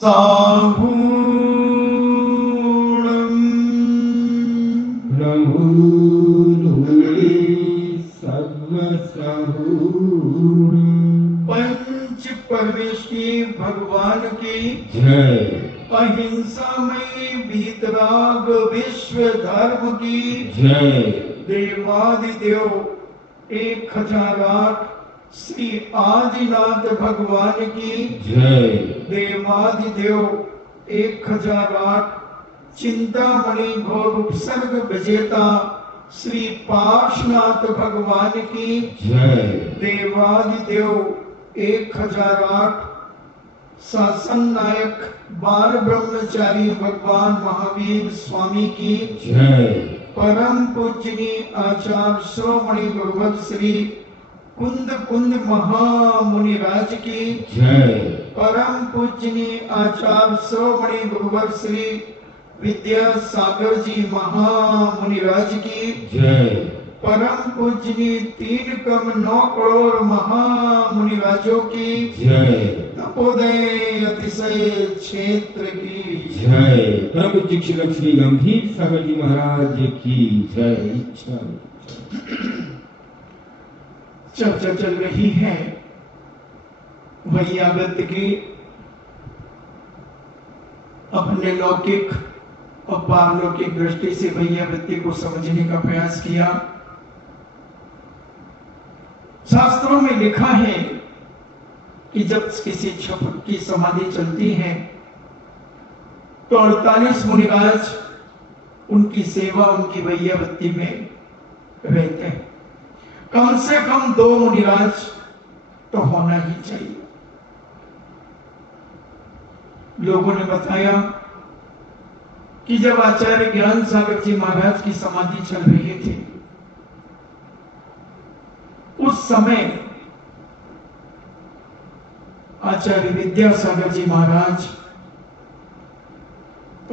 साहूणम् प्रभुधूले सर्वसहूण पंच परमेश्वरी भगवान की जय। अहिंसा में वीतराग विश्व धर्म की जय। देवादिदेव 1008 श्री आदिनाथ भगवान की जय। देवादिदेव 1008 चिंतामणि घोर उपसर्ग विजेता श्री पार्श्वनाथ भगवान की जय। देवादिदेव 1008 शासन नायक बाल ब्रह्मचारी भगवान महावीर स्वामी की जय। परम पूजनीय आचार्य श्रोमणि गुरुवर श्री कुंद कुंद महामुनिराज की जय। परम पूजनीय आचार्य श्रोमणि गुरुवर श्री विद्यासागर जी महामुनिराज की जय। परम पूजनीय 3,9 करोड़ महामुनिराजों की जय। तपोदय अतिशय क्षेत्र की जय। परम पूज्य श्री गंभीर सागर जी महाराज की जय। इच्छा चर्चा चल रही है वैयागत की। अपने लौकिक और पारलौकिक दृष्टि से वैयागत्य को समझने का प्रयास किया। शास्त्रों में लिखा है कि जब किसी छपक की समाधि चलती है तो 48 मुनिराज उनकी सेवा उनकी वैयागत्य में रहते हैं। कम से कम 2 मुनिराज तो होना ही चाहिए। लोगों ने बताया कि जब आचार्य ज्ञान सागर जी महाराज की समाधि चल रही थी उस समय आचार्य विद्यासागर जी महाराज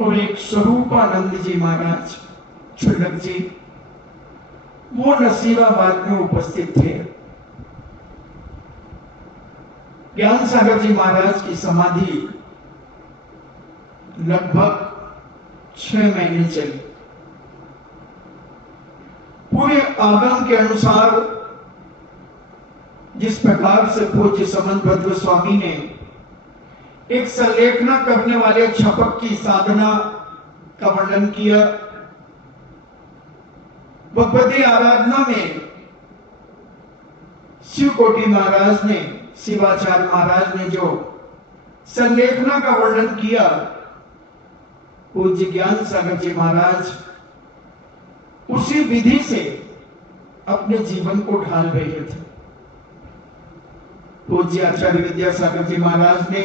और एक स्वरूपानंद जी महाराज छुल्लक जी वो नसीबाबाद में उपस्थित थे। ज्ञान सागर जी महाराज की समाधि लगभग 6 महीने चली। पूरे आगम के अनुसार जिस प्रकार से पूज्य समंत भद्र स्वामी ने एक संलेखना करने वाले छपक की साधना का वर्णन किया, भगवती आराधना में शिव कोटि महाराज ने शिवाचार्य महाराज ने जो संलेखना का वर्णन किया, पूज्य ज्ञान सागर जी महाराज उसी विधि से अपने जीवन को ढाल रहे थे। पूज्य आचार्य विद्यासागर जी महाराज ने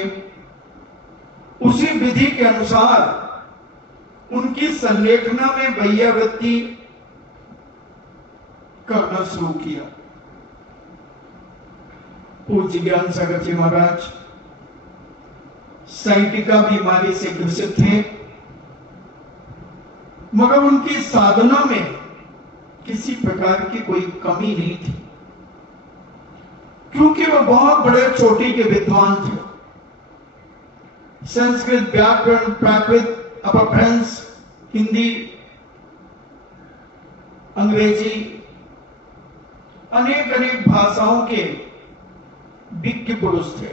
उसी विधि के अनुसार उनकी संलेखना में वैयावृत्ति करना शुरू किया। पूज्य ज्ञान सागर जी महाराज साइटिका बीमारी से ग्रसित थे, मगर उनकी साधना में किसी प्रकार की कोई कमी नहीं थी, क्योंकि वह बहुत बड़े चोटी के विद्वान थे। संस्कृत, व्याकरण, प्राकृत, अपभ्रंश, हिंदी, अंग्रेजी, अनेक अनेक भाषाओं के विज्ञ पुरुष थे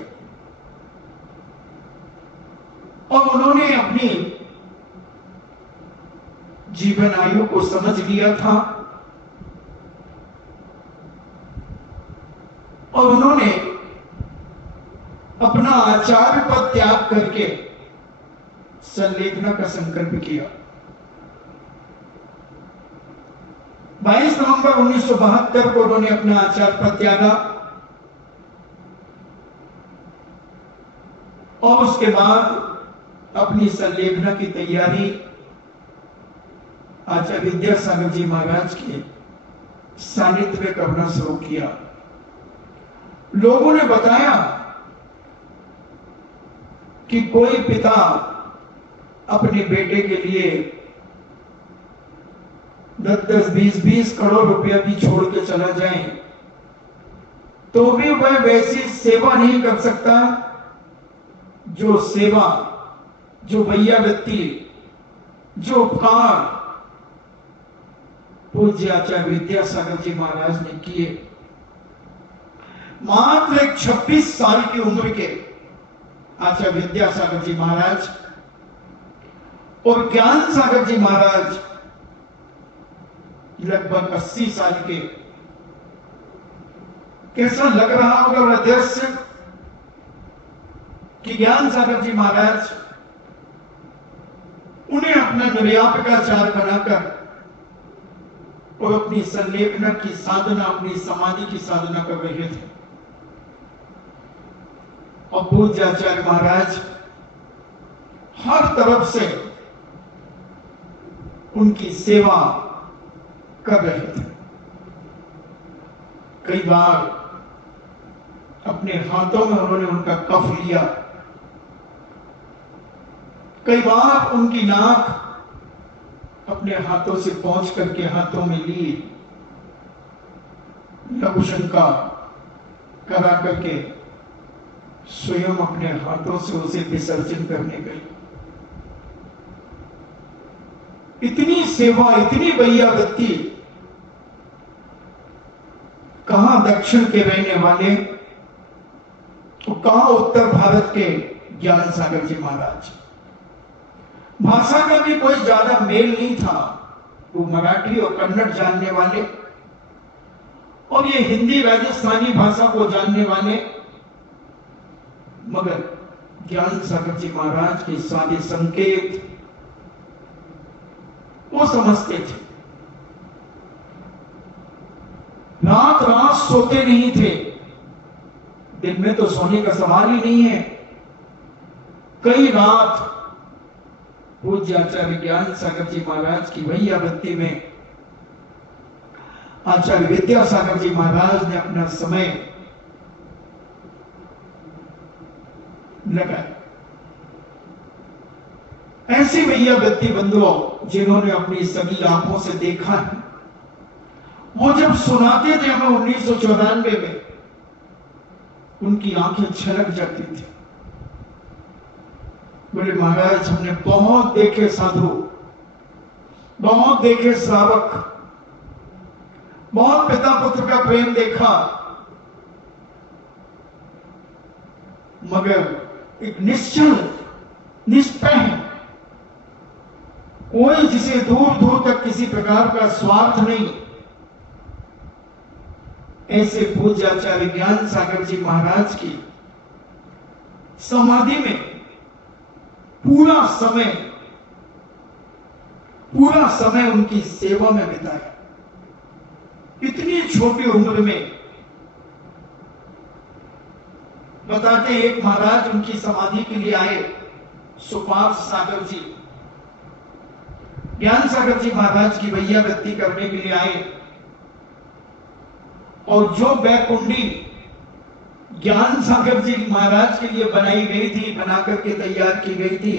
और उन्होंने अपनी जीवन आयु को समझ लिया था और उन्होंने अपना आचार्य पद त्याग करके संलेखना का संकल्प किया। 22 नवंबर 1972 को उन्होंने अपना आचार्य पद त्यागा और उसके बाद अपनी संलेखना की तैयारी आचार्य विद्यासागर जी महाराज के सानिध्य में करना शुरू किया। लोगों ने बताया कि कोई पिता अपने बेटे के लिए 10-10, 20-20 करोड़ रुपया भी छोड़ के चला जाए तो भी वह वैसी सेवा नहीं कर सकता जो सेवा जो भैया व्यक्ति, जो उपकार पूज्य आचार्य विद्यासागर जी महाराज ने किए, मात्र एक 26 साल की उम्र के आचार्य विद्यासागर जी महाराज और ज्ञान सागर जी महाराज लगभग 80 साल के। कैसा लग रहा होगा वह दृश्य कि ज्ञान सागर जी महाराज उन्हें अपना निर्यापकाचार बनाकर और अपनी संलेखना की साधना, अपनी समाधि की साधना कर रहे थे। और पूज्य आचार्य महाराज हर तरफ से उनकी सेवा कर रहे थे। कई बार अपने हाथों में उन्होंने उनका कफ लिया, कई बार उनकी नाक अपने हाथों से पहुंच करके हाथों में ली, लघुशंका करा करके स्वयं अपने हाथों से उसे विसर्जन करने गई। इतनी सेवा, इतनी भैया वृत्ति, कहां दक्षिण के रहने वाले तो कहां उत्तर भारत के ज्ञान सागर जी महाराज। भाषा का भी कोई ज्यादा मेल नहीं था, वो मराठी और कन्नड़ जानने वाले और ये हिंदी राजस्थानी भाषा को जानने वाले, मगर ज्ञान सागर जी महाराज के सारे संकेत वो समझते थे। रात रात सोते नहीं थे, दिन में तो सोने का सवाल ही नहीं है। कई रात पूज्य आचार्य ज्ञान सागर जी महाराज की वही आवृत्ति में आचार्य विद्यासागर जी महाराज ने अपना समय लगाया। ऐसी भैया व्यक्ति बंधुओं जिन्होंने अपनी सगी आंखों से देखा है, वो जब सुनाते थे हमें 1994 में, उनकी आंखें छलक जाती थी। बोले महाराज हमने बहुत देखे साधु, बहुत देखे श्रावक, बहुत पिता पुत्र का प्रेम देखा, मगर एक निश्चल निष्पह, कोई जिसे दूर दूर तक किसी प्रकार का स्वार्थ नहीं, ऐसे पूज्य आचार्य ज्ञान सागर जी महाराज की समाधि में पूरा समय उनकी सेवा में बिताया। इतनी छोटी उम्र में बताते, एक महाराज उनकी समाधि के लिए आए, सुपार्श सागर जी, ज्ञान सागर जी महाराज की भैया व्यक्ति करने के लिए आए, और जो बैकुंडी ज्ञान सागर जी महाराज के लिए बनाई गई थी, बना करके तैयार की गई थी,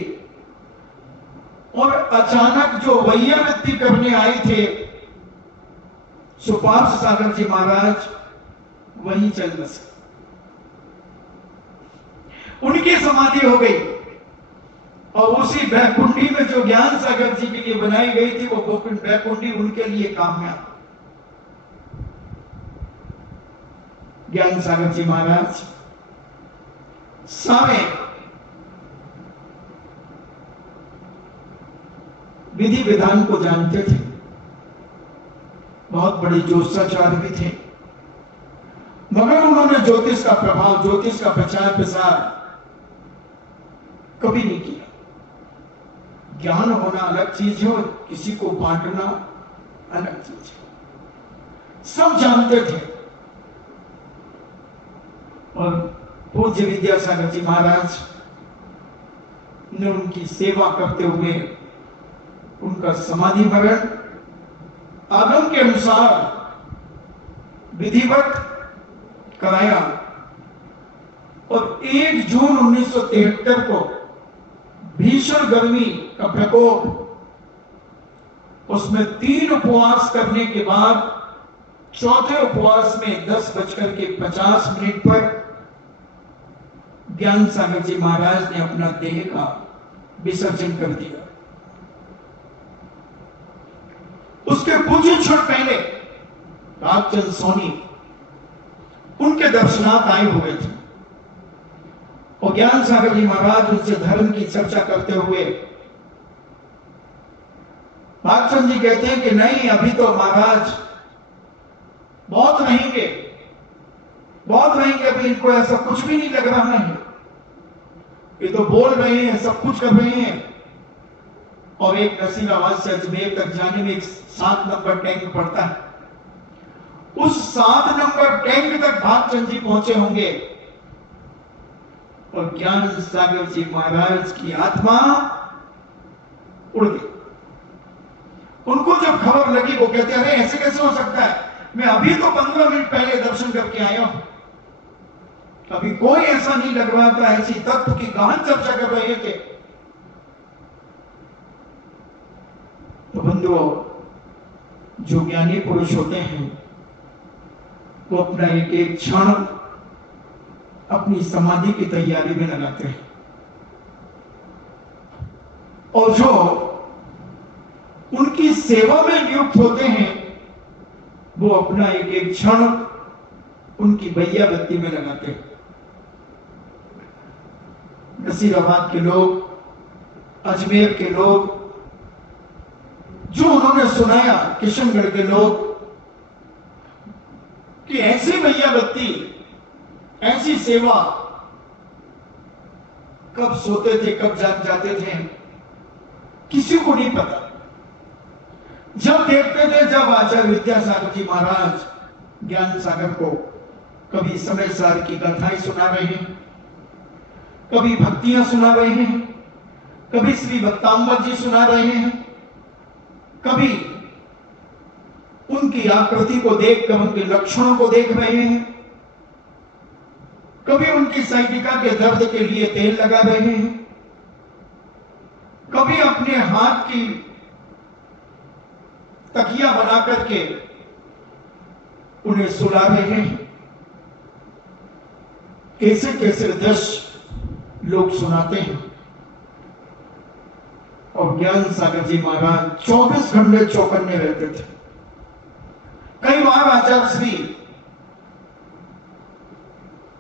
और अचानक जो भैया व्यक्ति करने आए थे सुपार्श सागर जी महाराज, वहीं चल बसे। उनकी समाधि हो गई और उसी बैकुंडी में जो ज्ञान सागर जी के लिए बनाई गई थी, वो बैकुंडी उनके लिए कामयाब। ज्ञान सागर जी महाराज सारे विधि विधान को जानते थे, बहुत बड़े ज्योतिषाचार्य भी थे, मगर उन्होंने ज्योतिष का प्रभाव, ज्योतिष का प्रचार प्रसार कभी नहीं किया। ज्ञान होना अलग चीज है और किसी को बांटना अलग चीज है। सब जानते थे। और पूज्य विद्यासागर जी महाराज ने उनकी सेवा करते हुए उनका समाधि मरण आगम के अनुसार विधिवत कराया, और 1 जून 1973 को भीषण गर्मी का प्रकोप, उसमें 3 उपवास करने के बाद चौथे उपवास में 10:50 पर ज्ञान सागर जी महाराज ने अपना देह का विसर्जन कर दिया। उसके कुछ ही क्षण पहले भागचंद सोनी उनके दर्शनार्थ आए हुए थे और ज्ञान सागर जी महाराज उनसे धर्म की चर्चा करते हुए भागचंद जी कहते हैं कि नहीं, अभी तो महाराज बहुत रहेंगे, अभी इनको ऐसा कुछ भी नहीं लग रहा है, ये तो बोल रहे हैं, सब कुछ कर रहे हैं। और एक नसीराबाद से अजमेर तक जाने में 7 नंबर टैंक पड़ता है, उस 7 नंबर टैंक तक भागचंद जी पहुंचे होंगे और ज्ञान सागर जी महाराज की आत्मा उड़ गई। उनको जब खबर लगी वो कहते अरे ऐसे कैसे हो सकता है, मैं अभी तो 15 मिनट पहले दर्शन करके आया हूं, अभी कोई ऐसा नहीं लग रहा था, ऐसी तत्व की गहन चर्चा कर रहे थे। तो बंधुओं, जो ज्ञानी पुरुष होते हैं वो अपना एक एक क्षण अपनी समाधि की तैयारी में लगाते हैं और जो उनकी सेवा में नियुक्त होते हैं वो अपना एक एक क्षण उनकी भैया बत्ती में लगाते हैं। नसीराबाद के लोग, अजमेर के लोग, जो उन्होंने सुनाया, किशनगढ़ के लोग, कि ऐसी भैया बत्ती, ऐसी सेवा, कब सोते थे कब जाग जाते थे किसी को नहीं पता। जब देखते थे, जब आचार्य विद्यासागर जी महाराज ज्ञान सागर को कभी समय सार की कथाएं सुना रहे हैं, कभी भक्तियां सुना रहे हैं, कभी श्री भक्तांबर जी सुना रहे हैं, कभी उनकी आकृति को देखकर उनके लक्षणों को देख रहे हैं, कभी उनकी साइटिका के दर्द के लिए तेल लगा रहे हैं, कभी अपने हाथ की तकिया बना करके उन्हें सुला रहे हैं। कैसे कैसे दृश्य लोग सुनाते हैं। और ज्ञान सागर जी महाराज 24 घंटे चौकन्ने रहते थे। कई बार आचार्य श्री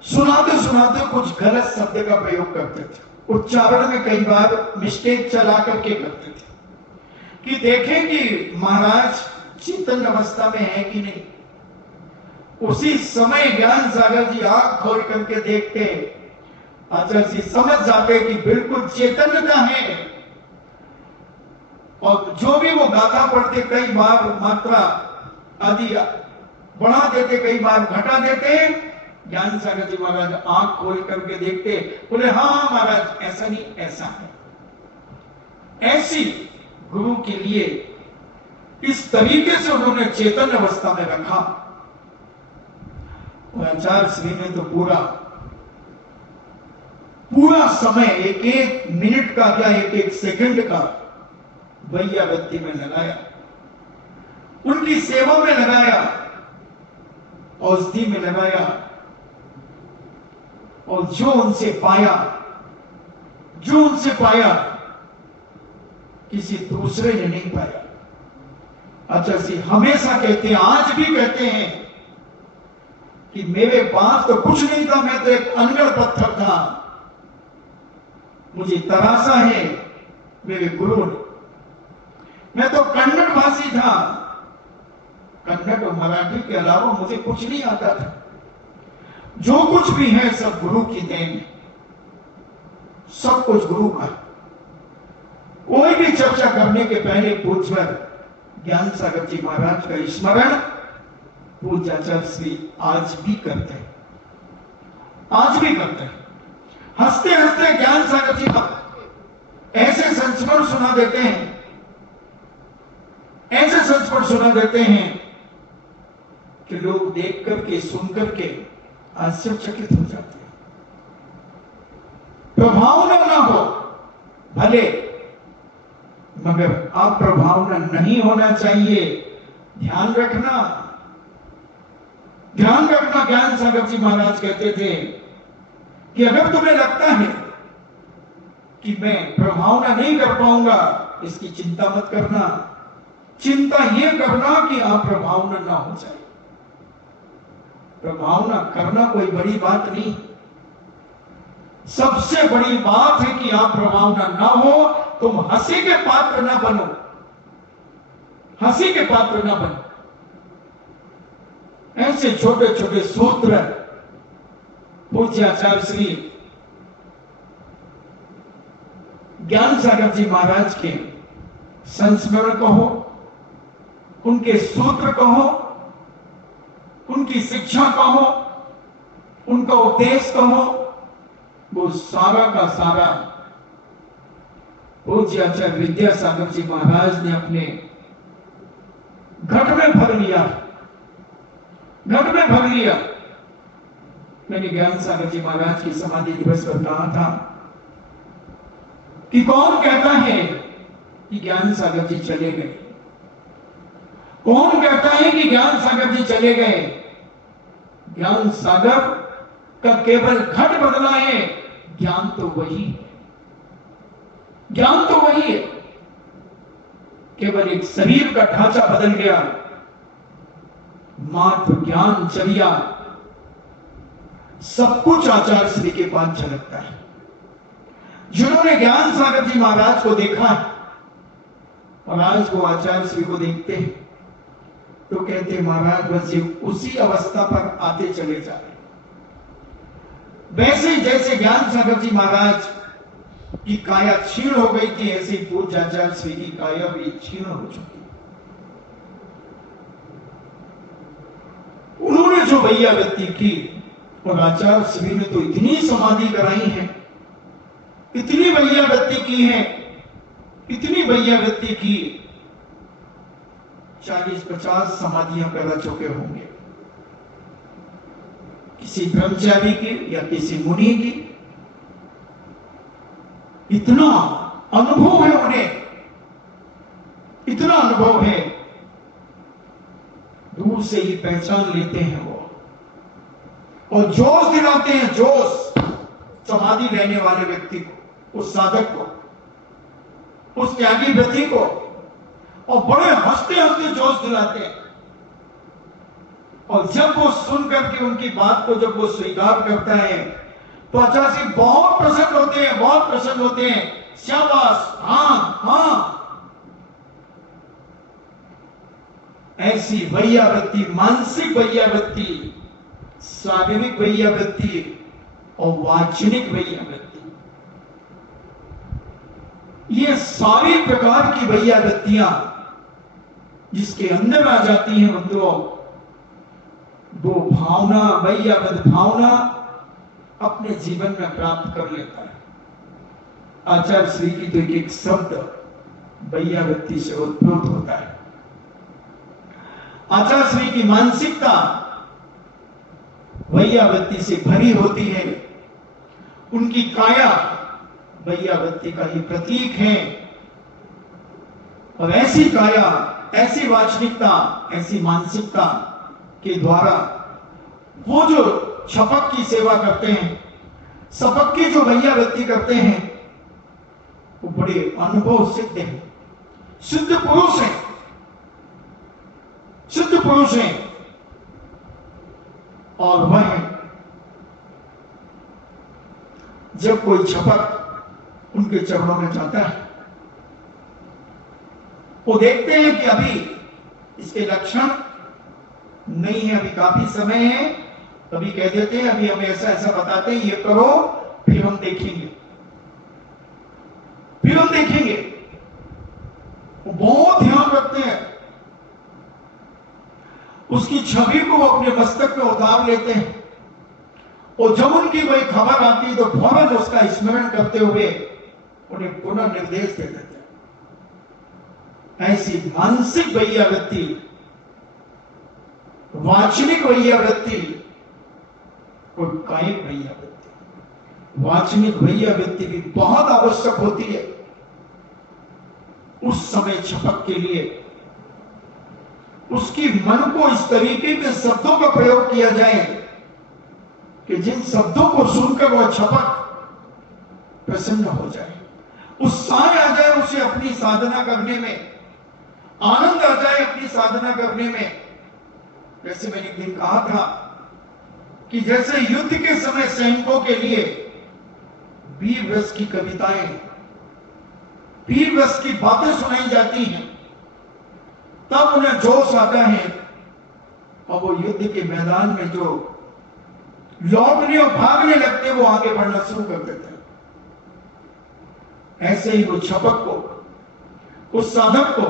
सुनाते सुनाते कुछ गलत शब्द का प्रयोग करते थे, उच्चारण में कई बार मिस्टेक चला करके करते थे कि देखें कि महाराज चेतन अवस्था में है कि नहीं। उसी समय ज्ञान सागर जी आंख खोल करके देखते, आचार्य जी समझ जाते कि बिल्कुल चेतन्यता है। और जो भी वो गाथा पढ़ते, कई बार मात्रा आदि बढ़ा देते, कई बार घटा देते। ज्ञान सागर जी महाराज आंख खोल करके देखते, बोले हाँ महाराज ऐसा नहीं, ऐसा है। ऐसी गुरु के लिए इस तरीके से उन्होंने चेतन अवस्था में रखा। और आचार्य श्री ने तो पूरा समय, एक एक मिनट का क्या एक एक सेकंड का भैया बत्ती में लगाया, उनकी सेवा में लगाया, औषधि में लगाया। और जो उनसे पाया किसी दूसरे ने नहीं पाया। आचार्य जी हमेशा कहते हैं, आज भी कहते हैं कि मेरे पास तो कुछ नहीं था, मैं तो एक अनगढ़ पत्थर था, मुझे तराशा है मेरे गुरु ने। मैं तो कन्नड़ भाषी था, कन्नड़ और मराठी के अलावा मुझे कुछ नहीं आता था। जो कुछ भी है सब गुरु की देन, सब कुछ गुरु का। कोई भी चर्चा करने के पहले पूज्य ज्ञान सागर जी महाराज का स्मरण पूज्य आचार्य श्री आज भी करते हैं, हंसते हंसते ज्ञान सागर जी का ऐसे संस्मरण सुना देते हैं कि लोग देख करके सुन करके आश्चर्यचकित हो जाते हैं। प्रभावना ना हो भले, मगर अप्रभावना नहीं होना चाहिए। ध्यान रखना। ज्ञान सागर जी महाराज कहते थे कि अगर तुम्हें लगता है कि मैं प्रभावना नहीं कर पाऊंगा, इसकी चिंता मत करना। चिंता यह करना कि आप प्रभावना ना हो जाए। प्रभावना करना कोई बड़ी बात नहीं, सबसे बड़ी बात है कि आप प्रभावना ना हो, तुम हंसी के पात्र ना बनो, हंसी के पात्र ना बनो। ऐसे छोटे छोटे सूत्र पूज्य आचार्य श्री ज्ञान सागर जी महाराज के संस्मरण कहो, उनके सूत्र कहो, उनकी शिक्षा कहो, उनका उपदेश कहो, वो सारा का सारा पूज्य आचार्य विद्यासागर जी महाराज ने अपने घट में भर लिया, घट में भर लिया। मैंने ज्ञान सागर जी महाराज की समाधि दिवस पर कहा था कि कौन कहता है कि ज्ञान सागर जी चले गए? कौन कहता है कि ज्ञान सागर जी चले गए? ज्ञान सागर का केवल घट बदला है, ज्ञान तो वही है, ज्ञान तो वही है। केवल एक शरीर का ढांचा बदल गया, मात्र ज्ञान चलिया। सब कुछ आचार्य श्री के पास झलकता है। जिन्होंने ज्ञान सागर जी महाराज को देखा और आज वो आचार्य श्री को देखते हैं तो कहते महाराज बस ये उसी अवस्था पर आते चले जा रहे। वैसे जैसे ज्ञान सागर जी महाराज की काया क्षीण हो गई थी, ऐसे पूज्य आचार्य श्री की काया भी क्षीण हो चुकी। उन्होंने जो वैयावृत्ति की, और आचार्य श्री ने तो इतनी समाधि कराई है, इतनी वैयावृत्ति की है, इतनी वैयावृत्ति की, 40-50 समाधियां करा चुके होंगे, किसी ब्रह्मचारी की या किसी मुनि की। इतना अनुभव है उन्हें, इतना अनुभव है, दूर से ही पहचान लेते हैं वो, और जोश दिलाते हैं, जोश समाधि लेने वाले व्यक्ति को, उस साधक को, उस त्यागी व्यक्ति को, और बड़े हंसते हंसते जोश दिलाते हैं। और जब वो सुन करके उनकी बात को जब वो स्वीकार करता है तो आचार्य जी बहुत प्रसन्न होते हैं, बहुत प्रसन्न होते हैं। शाबाश, हाँ हाँ। ऐसी वैयावृत्ति, मानसिक वैयावृत्ति, शारीरिक वैयावृत्ति और वाचनिक वैयावृत्ति, ये सारी प्रकार की वैयावृत्तियां जिसके अंदर आ जाती हैं बंधुओं, वो भावना, वैयावृत्त भावना अपने जीवन में प्राप्त कर लेता है। आचार्य श्री की तो एक शब्द वैयावृत्ति से उद्भूत होता है। आचार्य श्री की मानसिकता वैयावृत्ति से भरी होती है। उनकी काया वैयावृत्ति का ही प्रतीक है। और ऐसी काया, ऐसी वाचनिकता, ऐसी मानसिकता के द्वारा वो जो छपक की सेवा करते हैं, सपक की जो वैयावृत्ति करते हैं, वो बड़े अनुभव सिद्ध हैं, सिद्ध पुरुष हैं, सिद्ध पुरुष हैं। और वह जब कोई छपक उनके चरणों में जाता है, वो देखते हैं कि अभी इसके लक्षण नहीं है, अभी काफी समय है, कभी कह देते हैं अभी हमें ऐसा ऐसा बताते हैं, ये करो, फिर हम देखेंगे, फिर हम देखेंगे। वो बहुत ध्यान रखते हैं, उसकी छवि को वो अपने मस्तक में उतार लेते हैं, और जब उनकी कोई खबर आती है तो फौरन उसका स्मरण करते हुए उन्हें पुनः निर्देश दे देते हैं। ऐसी मानसिक वैयावृत्ति, वाचनिक वैयावृत्ति और कायिक वैयावृत्ति, वाचनिक वैयावृत्ति भी बहुत आवश्यक होती है उस समय छपक के लिए। उसकी मन को इस तरीके के शब्दों का प्रयोग किया जाए कि जिन शब्दों को सुनकर वह छपक प्रसन्न हो जाए। उत्साह आ जाए उसे अपनी साधना करने में, आनंद आ जाए अपनी साधना करने में। जैसे मैंने एक दिन कहा था कि जैसे युद्ध के समय सैनिकों के लिए वीर रस की कविताएं, वीर रस की बातें सुनाई जाती हैं, तब उन्हें जोश आता है और वो युद्ध के मैदान में जो लौटने और भागने लगते वो आगे बढ़ना शुरू कर देते हैं। ऐसे ही वो छपक को, उस साधक को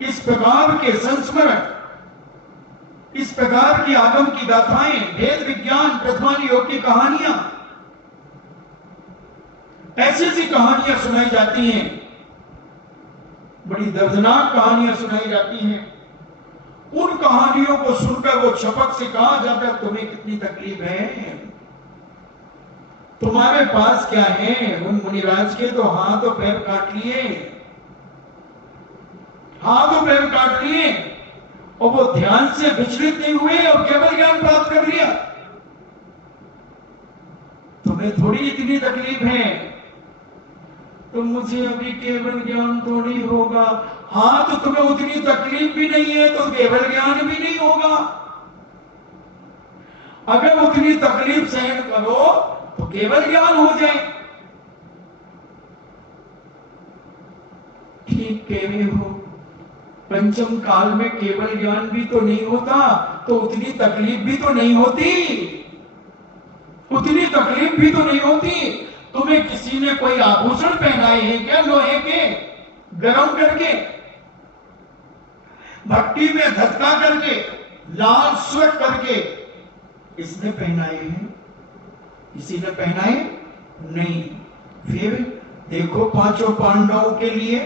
इस प्रकार के संस्मरण, इस प्रकार की आगम की गाथाएं, वेद विज्ञान, प्रतिमान योग की कहानियां, ऐसी ऐसी कहानियां सुनाई जाती हैं, बड़ी दर्दनाक कहानियां सुनाई जाती हैं। उन कहानियों को सुनकर वो छपक से कहा जाता है, तुम्हें कितनी तकलीफ है, तुम्हारे पास क्या है? उन मुनिराज के तो हाथ और पैर काट लिए, हाथ और पैर काट लिए, और वो ध्यान से विचलित नहीं हुए और केवल ज्ञान प्राप्त कर लिया। तुम्हें थोड़ी इतनी तकलीफ है, तो मुझे अभी केवल ज्ञान थोड़ी होगा। हाँ, तो तुम्हें उतनी तकलीफ भी नहीं है तो केवल ज्ञान भी नहीं होगा। अगर उतनी तकलीफ सहन करो तो केवल ज्ञान हो जाए। ठीक कह रहे हो, पंचम काल में केवल ज्ञान भी तो नहीं होता, तो उतनी तकलीफ भी तो नहीं होती, उतनी तकलीफ भी तो नहीं होती। तुम्हें किसी ने कोई आभूषण पहनाए हैं क्या लोहे के, गरम करके, भट्टी में धक्का करके, लाल स्वेट करके इसने पहनाए हैं? किसी ने पहनाए नहीं। फिर देखो, पांचों पांडवों के लिए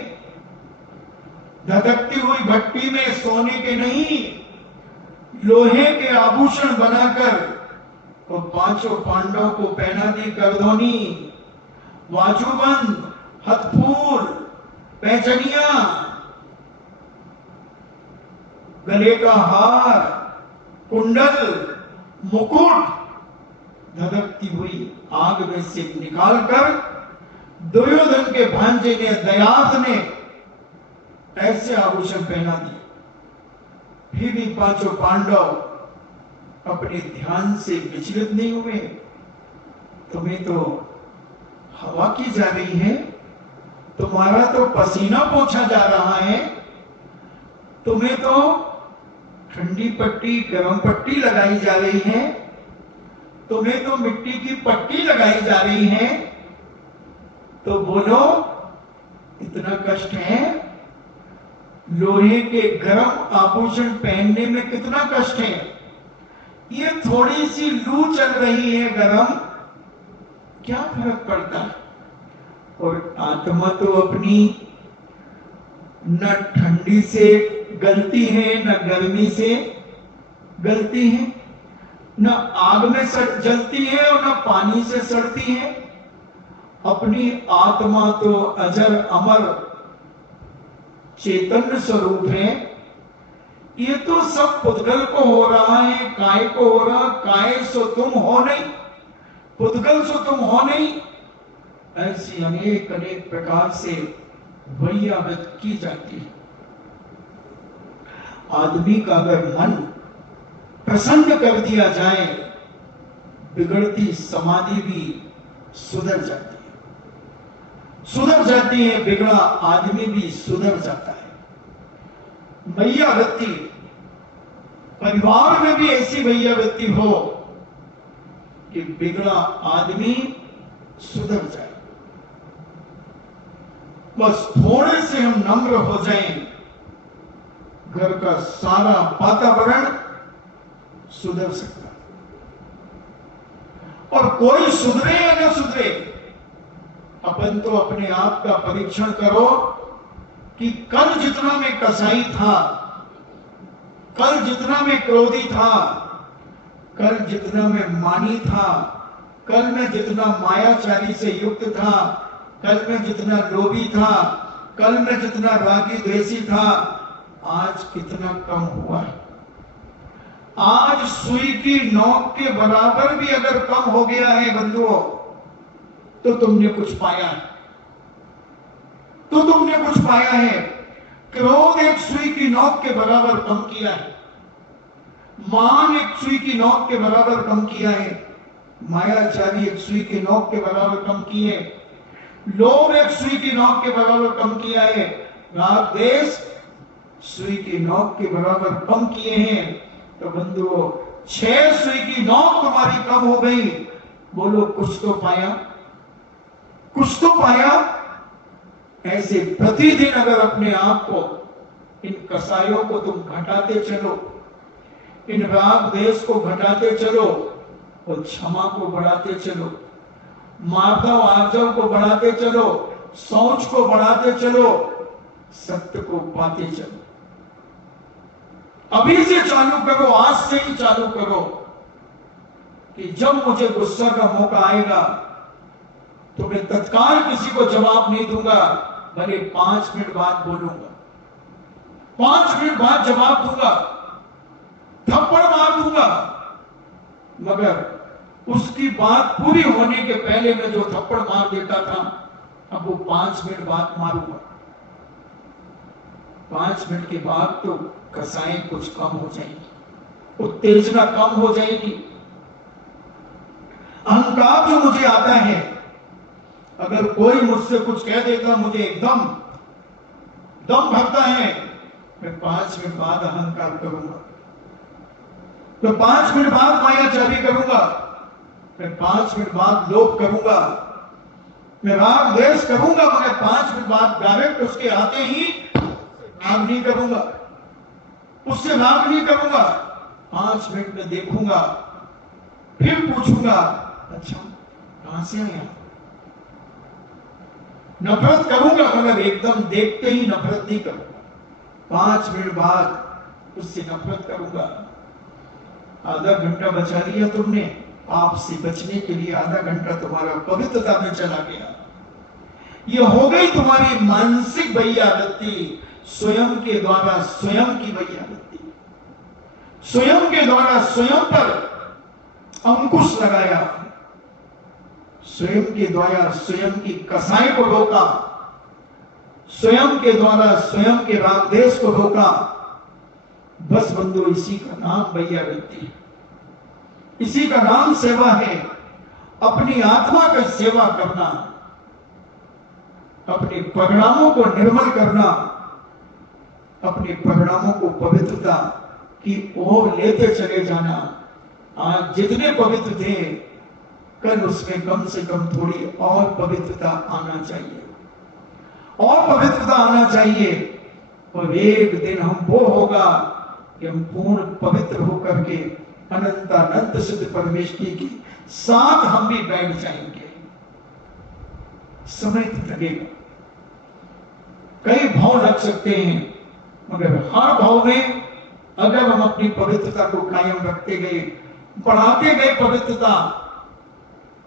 धधकती हुई भट्टी में सोने के नहीं, लोहे के आभूषण बनाकर और पांचों पांडवों को पहना दी करधौनी, बाजूबंद, हथफूल, पैजनिया, गले का हार, कुंडल, मुकुट, धधकती हुई आग में से निकालकर दुर्योधन के भांजे ने, दयाद ने ऐसे आभूषण पहना दिए। फिर भी पांचों पांडव अपने ध्यान से विचलित नहीं हुए। तुम्हें तो हवा की जा रही है, तुम्हारा तो पसीना पोंछा जा रहा है, तुम्हें तो ठंडी पट्टी, गर्म पट्टी लगाई जा रही है, तुम्हें तो मिट्टी की पट्टी लगाई जा रही है, तो बोलो इतना कष्ट है? लोहे के गर्म आभूषण पहनने में कितना कष्ट है? ये थोड़ी सी लू चल रही है गर्म, क्या फर्क पड़ता है? और आत्मा तो अपनी न ठंडी से गलती है, न गर्मी से गलती है, न आग में जलती है और न पानी से सड़ती है। अपनी आत्मा तो अजर अमर चैतन्य स्वरूप है। ये तो सब पुद्गल को हो रहा है, काय को हो रहा, काय सो तुम हो नहीं, पुद्गल सो तुम हो नहीं। ऐसी अनेक अनेक प्रकार से वैया व्यक्त की जाती है। आदमी का अगर मन प्रसन्न कर दिया जाए, बिगड़ती समाधि भी सुधर जाती है, सुधर जाती है, बिगड़ा आदमी भी सुधर जाता है। वैयावृत्ति परिवार में भी ऐसी वैयावृत्ति हो कि बिगड़ा आदमी सुधर जाए। बस थोड़े से हम नम्र हो जाएं, घर का सारा वातावरण सुधर सकता है। और कोई सुधरे या न सुधरे, अपन तो अपने आप का परीक्षण करो कि कल जितना मैं कसाई था, कल जितना मैं क्रोधी था, कल जितना मैं मानी था, कल मैं जितना मायाचारी से युक्त था, कल मैं जितना लोभी था, कल मैं जितना रागी द्वेषी था, आज कितना कम हुआ है। आज सुई की नोक के बराबर भी अगर कम हो गया है बंधुओं, तो तुमने कुछ पाया है। तुमने कुछ पाया है। क्रोध एक सुई की नोक के बराबर कम किया है, मान एक सुई की नोक के बराबर कम किया है, मायाचारी एक सुई की नोक के बराबर कम की है, लोभ एक सुई की नोक के बराबर कम किया है, राग देश सुई की नोक के बराबर कम किए हैं। तो बंधुओं 6 सुई की नोक तुम्हारी कम हो गई। बोलो कुछ तो पाया, कुछ तो पाया। ऐसे प्रतिदिन अगर अपने आप को, इन कसायों को तुम घटाते चलो, इन राग देश को घटाते चलो और क्षमा को बढ़ाते चलो, माधव आर्जव को बढ़ाते चलो, सोच को बढ़ाते चलो, सत्य को पाते चलो। अभी से चालू करो, आज से ही चालू करो कि जब मुझे गुस्सा का मौका आएगा तो मैं तत्काल किसी को जवाब नहीं दूंगा, भले 5 मिनट बाद बोलूंगा, 5 मिनट बाद जवाब दूंगा, थप्पड़ मार दूंगा, मगर उसकी बात पूरी होने के पहले मैं जो थप्पड़ मार देता था अब वो 5 मिनट बाद मारूंगा। 5 मिनट के बाद तो कसाएं कुछ कम हो जाएंगी, उत्तेजना कम हो जाएगी। अहंकार जो मुझे आता है, अगर कोई मुझसे कुछ कह देता मुझे एकदम दम भरता है, मैं 5 मिनट बाद अहंकार करूंगा, मैं 5 मिनट बाद मायाचारी करूंगा, मैं 5 मिनट बाद लोभ करूंगा, मैं राग द्वेष करूंगा, मगर 5 मिनट बाद डायरेक्ट उसके आते ही राग नहीं करूंगा, उससे राग नहीं करूंगा। 5 मिनट में देखूंगा, फिर पूछूंगा अच्छा कहां से आया। नफरत करूंगा मगर एकदम देखते ही नफरत नहीं करूंगा, 5 मिनट बाद उससे नफरत करूंगा। आधा घंटा बचा लिया तुमने, आपसे बचने के लिए आधा घंटा तुम्हारा पवित्रता में चला गया। ये हो गई तुम्हारी मानसिक वैयावृत्ति, स्वयं के द्वारा स्वयं की वैयावृत्ति, स्वयं के द्वारा स्वयं पर अंकुश लगाया, स्वयं के द्वारा स्वयं की कसाई को रोका, स्वयं के द्वारा स्वयं के रागदेश को रोका। बस बंधु इसी का नाम वैयावृत्ति, इसी का नाम सेवा है। अपनी आत्मा की सेवा करना, अपने परिणामों को निर्मल करना, अपने परिणामों को पवित्रता की ओर लेते चले जाना। आज जितने पवित्र थे कल उसमें कम से कम थोड़ी और पवित्रता आना चाहिए, और पवित्रता आना चाहिए। और एक दिन हम वो होगा कि हम पूर्ण पवित्र होकर के अनंतानंत सिद्ध परमेश्वरी के साथ हम भी बैठ जाएंगे। समय तो लगेगा, कई भाव रख सकते हैं, मगर हर भाव में अगर हम अपनी पवित्रता को कायम रखते गए, बढ़ाते गए पवित्रता,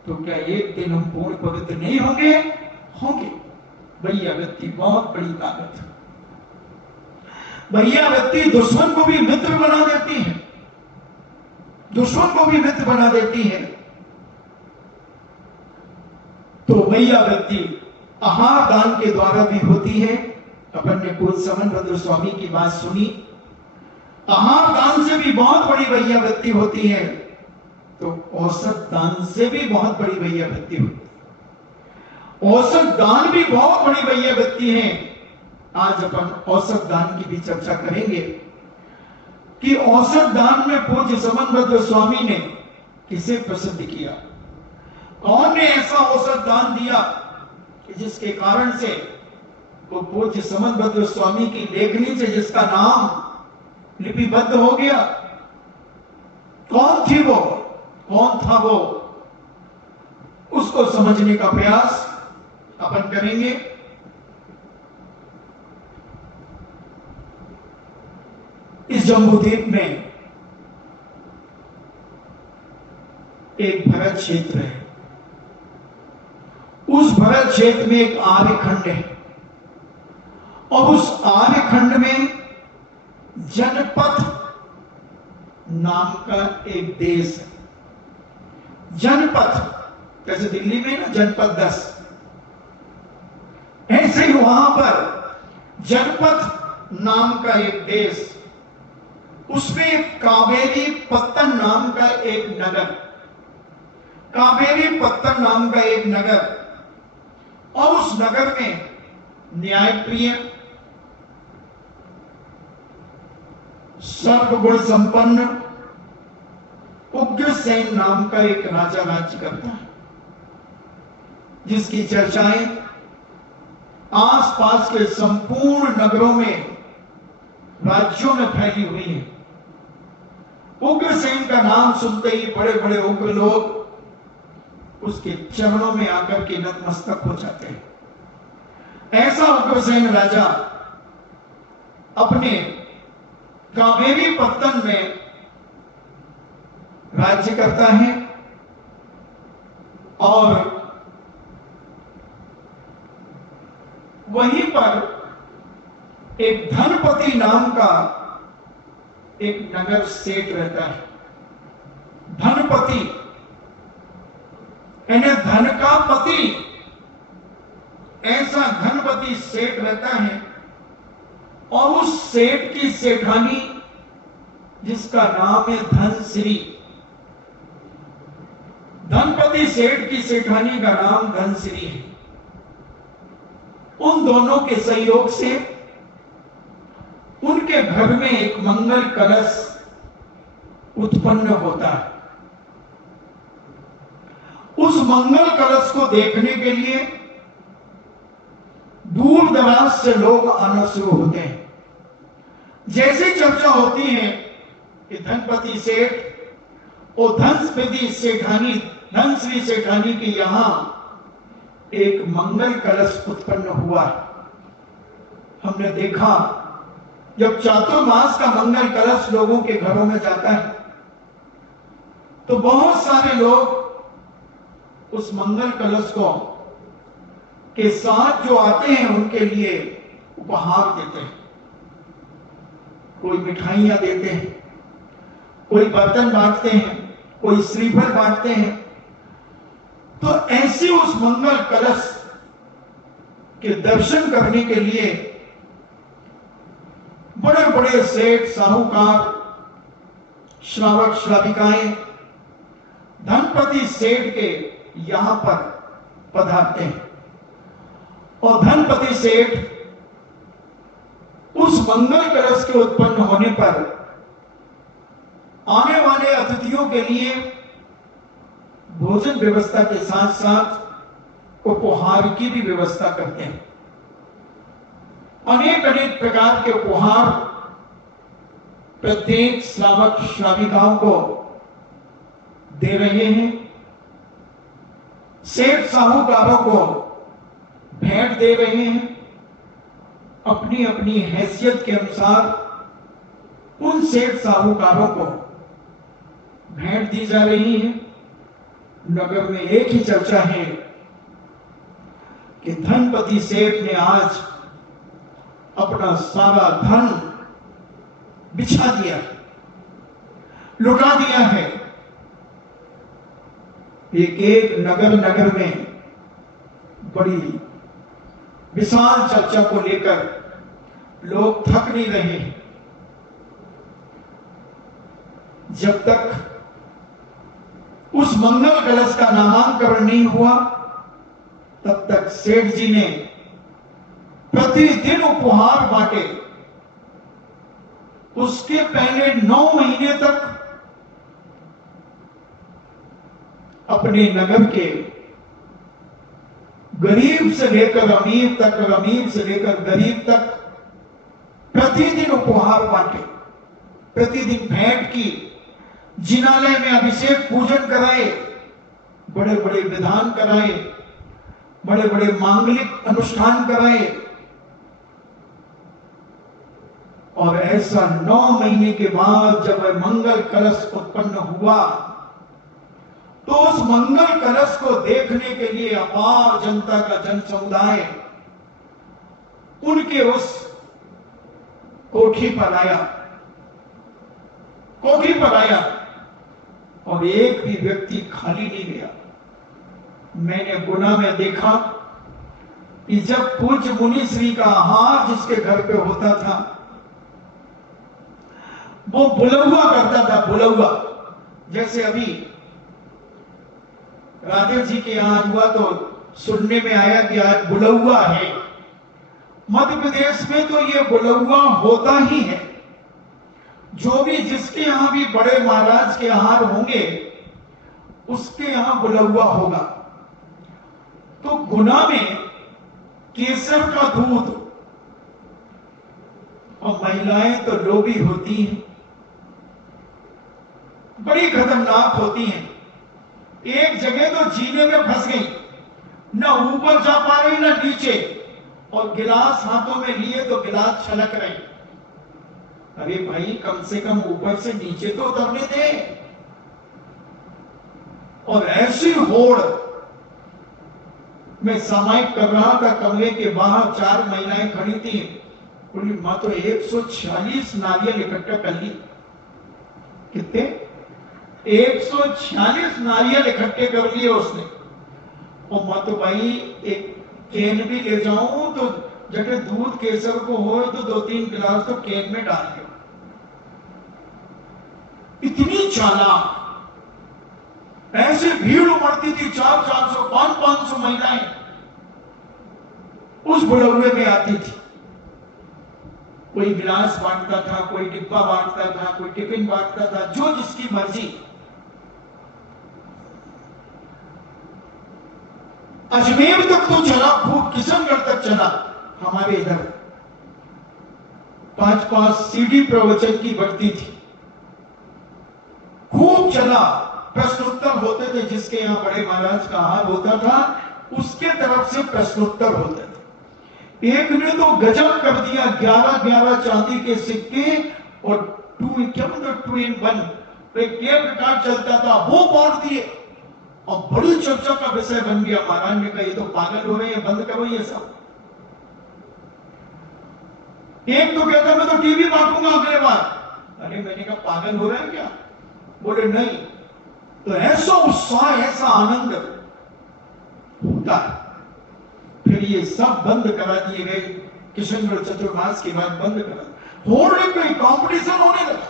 तो क्या एक दिन हम पूर्ण पवित्र नहीं होंगे? होंगे। वैयावृत्ति बहुत बड़ी ताकत है। वैयावृत्ति दुश्मन को भी मित्र बना देती है, दुश्मन को भी मित्र बना देती है। तो वैयावृत्ति आहार दान के द्वारा भी होती है। अपन ने कुल समनभद्र स्वामी की बात सुनी, आहार दान से भी बहुत बड़ी वैयावृत्ति होती है, तो औसत दान से भी बहुत बड़ी वैयावृत्ति होती है। औसत दान भी बहुत बड़ी वैयावृत्ति है। आज अपन औसत दान की भी चर्चा करेंगे कि औसत दान में पूज्य समनभद्र स्वामी ने किसे प्रसिद्ध किया, कौन ने ऐसा औसत दान दिया कि जिसके कारण से वो पूज्य समनभद्र स्वामी की लेखनी से जिसका नाम लिपिबद्ध हो गया। कौन थी वो, कौन था वो, उसको समझने का प्रयास अपन करेंगे। इस जम्बूद्वीप में एक भरत क्षेत्र है, उस भरत क्षेत्र में एक आर्यखंड है, और उस आर्यखंड में जनपद नाम का एक देश है। जनपद जैसे दिल्ली में ना जनपद 10, ऐसे ही वहां पर जनपद नाम का एक देश, उसमें कावेरी पत्तन नाम का एक नगर, कावेरी पत्तन नाम का एक नगर, और उस नगर में न्यायप्रिय, सर्वगुण संपन्न उग्रसेन नाम का एक राजा राज्य करता है, जिसकी चर्चाएं आसपास के संपूर्ण नगरों में, राज्यों में फैली हुई है। उग्रसेन का नाम सुनते ही बड़े बड़े उग्र लोग उसके चरणों में आकर के नतमस्तक हो जाते हैं। ऐसा उग्रसेन राजा अपने कावेरी पत्तन में राज्य करता है, और वहीं पर एक धनपति नाम का एक नगर सेठ रहता है। धनपति यानी धन का पति, ऐसा धनपति सेठ रहता है, और उस सेठ की सेठानी जिसका नाम है धनश्री, धनपति सेठ की सेठानी का नाम धनश्री है। उन दोनों के सहयोग से उनके घर में एक मंगल कलश उत्पन्न होता है। उस मंगल कलश को देखने के लिए दूर दराज से लोग आना शुरू होते हैं। जैसे चर्चा होती है कि धनपति सेठ और धनश्री सेठानी के यहां एक मंगल कलश उत्पन्न हुआ। हमने देखा जब चातुर्मास का मंगल कलश लोगों के घरों में जाता है तो बहुत सारे लोग उस मंगल कलश को के साथ जो आते हैं उनके लिए उपहार देते हैं। कोई मिठाइयां देते हैं, कोई बर्तन बांटते हैं, कोई श्रीफल बांटते हैं। तो ऐसे उस मंगल कलश के दर्शन करने के लिए बड़े बड़े सेठ, साहूकार, श्रावक श्राविकाएं धनपति सेठ के यहां पर पधारते हैं, और धनपति सेठ उस मंगल कलश के उत्पन्न होने पर आने वाले अतिथियों के लिए भोजन व्यवस्था के साथ साथ उपहार की भी व्यवस्था करते हैं। अनेक अनेक प्रकार के उपहार प्रत्येक श्रावक श्राविकाओं को दे रहे हैं। सेठ साहूकारों को भेंट दे रहे हैं। अपनी अपनी हैसियत के अनुसार उन सेठ साहूकारों को भेंट दी जा रही है। नगर में एक ही चर्चा है कि धनपति सेठ ने आज अपना सारा धन बिछा दिया, लुटा दिया है। एक एक नगर नगर में बड़ी विशाल चर्चा को लेकर लोग थक नहीं रहे। जब तक उस मंगल कलश का नामांकन नहीं हुआ तब तक सेठ जी ने प्रतिदिन उपहार बांटे। उसके पहले 9 महीने तक अपने नगर के गरीब से लेकर अमीर तक, अमीर से लेकर गरीब तक प्रतिदिन उपहार बांटे, प्रतिदिन भेंट की, जिनालय में अभिषेक पूजन कराए, बड़े बड़े विधान कराए, बड़े बड़े मांगलिक अनुष्ठान कराए। और ऐसा 9 महीने के बाद जब मंगल कलश उत्पन्न हुआ तो उस मंगल कलश को देखने के लिए अपार जनता का जन समुदाय उनके उस कोठी पर आया, कोठी पर आया, और एक भी व्यक्ति खाली नहीं गया। मैंने गुना में देखा कि जब पूज्य मुनि श्री का आहार जिसके घर पे होता था वो बुलौआ करता था, बुलौआ। जैसे अभी राधे जी के यहां हुआ तो सुनने में आया कि आज बुलौआ है। मध्य प्रदेश में तो ये बुलौआ होता ही है। जो भी जिसके यहां भी बड़े महाराज के आहार होंगे उसके यहां बुलौआ होगा। तो गुना में केसर का दूध, और महिलाएं तो लोभी होती हैं, बड़ी खतरनाक होती हैं। एक जगह तो जीने में फंस गई, ना ऊपर जा पा रही ना नीचे, और गिलास हाथों में लिए तो गिलास छलक रही। अरे भाई कम से कम ऊपर से नीचे तो उतरने दे। और ऐसी होड़, मैं सामायिक कर रहा था, कमरे के बाहर 4 महिलाएं खड़ी थी। बोली मां तो 146 नारियल इकट्ठा कर ली। कितने? 146 नारियल इकट्ठे कर लिए उसने। और मां तो भाई एक कैन भी ले जाऊं तो जैसे दूध केसर को हो तो 2-3 गिलास तो कैन में डाल दो। इतनी चालाक। ऐसे भीड़ उमड़ती थी, 400-400 500 महिलाएं उस बुलौए में आती थी। कोई गिलास बांटता था, कोई डिब्बा बांटता था, कोई टिफिन बांटता था, जो जिसकी मर्जी। अजमेर तक तो चला, खूब किशनगढ़ तक चला। हमारे इधर 5-5 सीडी प्रवचन की बढ़ती थी, खूब चला। प्रश्नोत्तर होते थे, जिसके यहां बड़े महाराज का आहार होता था उसके तरफ से प्रश्नोत्तर होते थे। एक ने तो गजब कर दिया, 11 चांदी के सिक्के और 2 in 1 एक टेप रिकॉर्ड चलता था, वो बांट दिए और बड़ी चर्चा का विषय बन गया। महाराज ने कहा ये तो पागल हो रहे हैं, बंद करो ये सब। एक तो कहता मैं तो टीवी बांटूंगा अगले बार। अरे मैंने कहा पागल हो रहे हैं क्या? बोले नहीं। तो ऐसा उत्साह, ऐसा आनंद होता है। फिर ये सब बंद करा दिए गए। किशनगढ़ चतुर्मास के बाद बंद करा, होने कोई कंपटीशन होने लगा।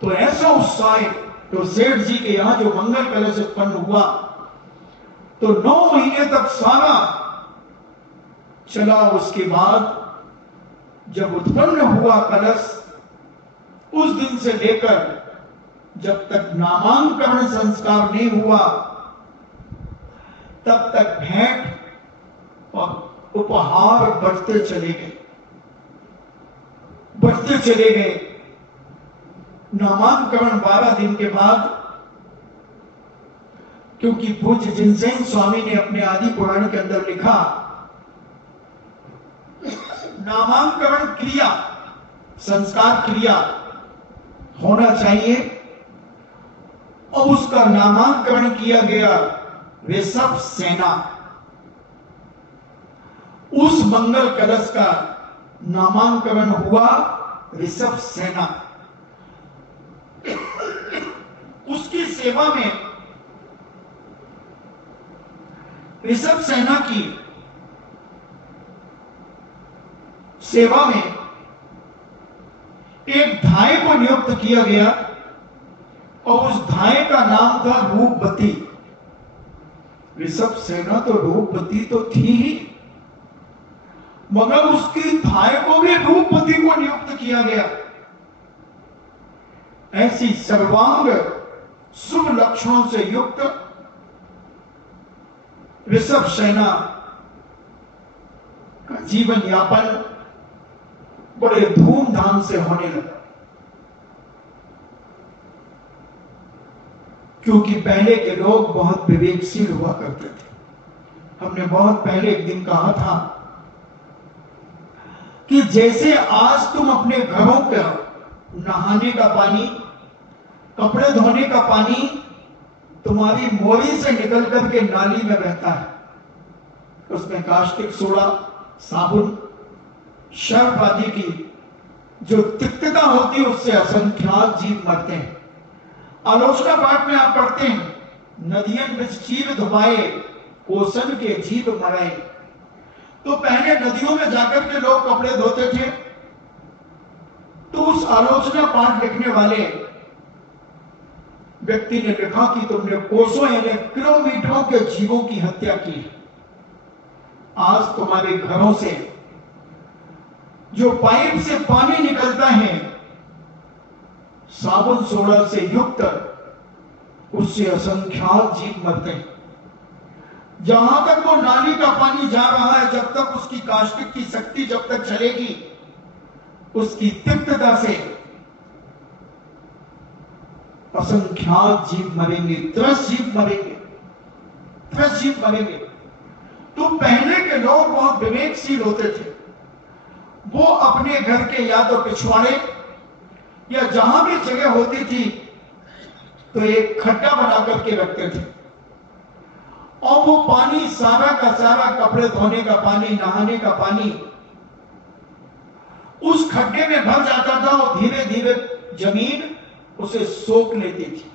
तो ऐसा उत्साह, तो सेठ जी के यहां जो मंगल कलश उत्पन्न हुआ तो 9 महीने तक सारा चला। उसके बाद जब उत्पन्न हुआ कलश, उस दिन से लेकर जब तक नामांकन संस्कार नहीं हुआ तब तक भेंट और उपहार बढ़ते चले गए, बढ़ते चले गए। नामांकन 12 दिन के बाद, क्योंकि पूज्य जिनसेन स्वामी ने अपने आदि पुराण के अंदर लिखा, नामांकन क्रिया, संस्कार क्रिया होना चाहिए, और उसका नामांकन किया गया ऋषभ सेना। उस मंगल कलश का नामांकन हुआ ऋषभ सेना। उसकी सेवा में, ऋषभ सेना की सेवा में एक धाय को नियुक्त किया गया, और उस धाय का नाम था रूपवती। ऋषभ सेना तो रूपवती तो थी ही, मगर उसकी धाय को भी रूपवती को नियुक्त किया गया। ऐसी सर्वांग शुभ लक्षणों से युक्त ऋषभ सेना का जीवन यापन बड़े धूमधाम से होने लगा। क्योंकि पहले के लोग बहुत विवेकशील हुआ करते थे। हमने बहुत पहले एक दिन कहा था कि जैसे आज तुम अपने घरों का नहाने का पानी, कपड़े धोने का पानी तुम्हारी मोरी से निकल करके नाली में बहता है, उसमें कास्टिक सोडा, साबुन, शर्फ आदि की जो तिक्तता होती है उससे असंख्यात जीव मरते हैं। आलोचना पाठ में आप पढ़ते हैं, नदियन बिच चीर धुमाए कोसन के जीव मरे। तो पहले नदियों में जाकर के लोग कपड़े धोते थे, तो उस आलोचना पाठ लिखने वाले व्यक्ति ने लिखा कि तुमने कोसों यानी किलोमीटरों के जीवों की हत्या की। आज तुम्हारे घरों से जो पाइप से पानी निकलता है साबुन सोडा से युक्त, उससे असंख्यात जीव मरते हैं। जहां तक वो नाली का पानी जा रहा है, जब तक उसकी कास्टिक की शक्ति जब तक चलेगी, उसकी तिक्तता से असंख्यात जीव मरेंगे, 10 जीव मरेंगे, 10 जीव मरेंगे। तो पहले के लोग बहुत विवेकशील होते थे। वो अपने घर के या तो पिछवाड़े या जहां भी जगह होती थी तो एक खड्डा बना करके रखते थे, और वो पानी सारा का सारा, कपड़े धोने का पानी, नहाने का पानी उस खड्डे में भर जाता था और धीरे धीरे जमीन उसे सोख लेती थी,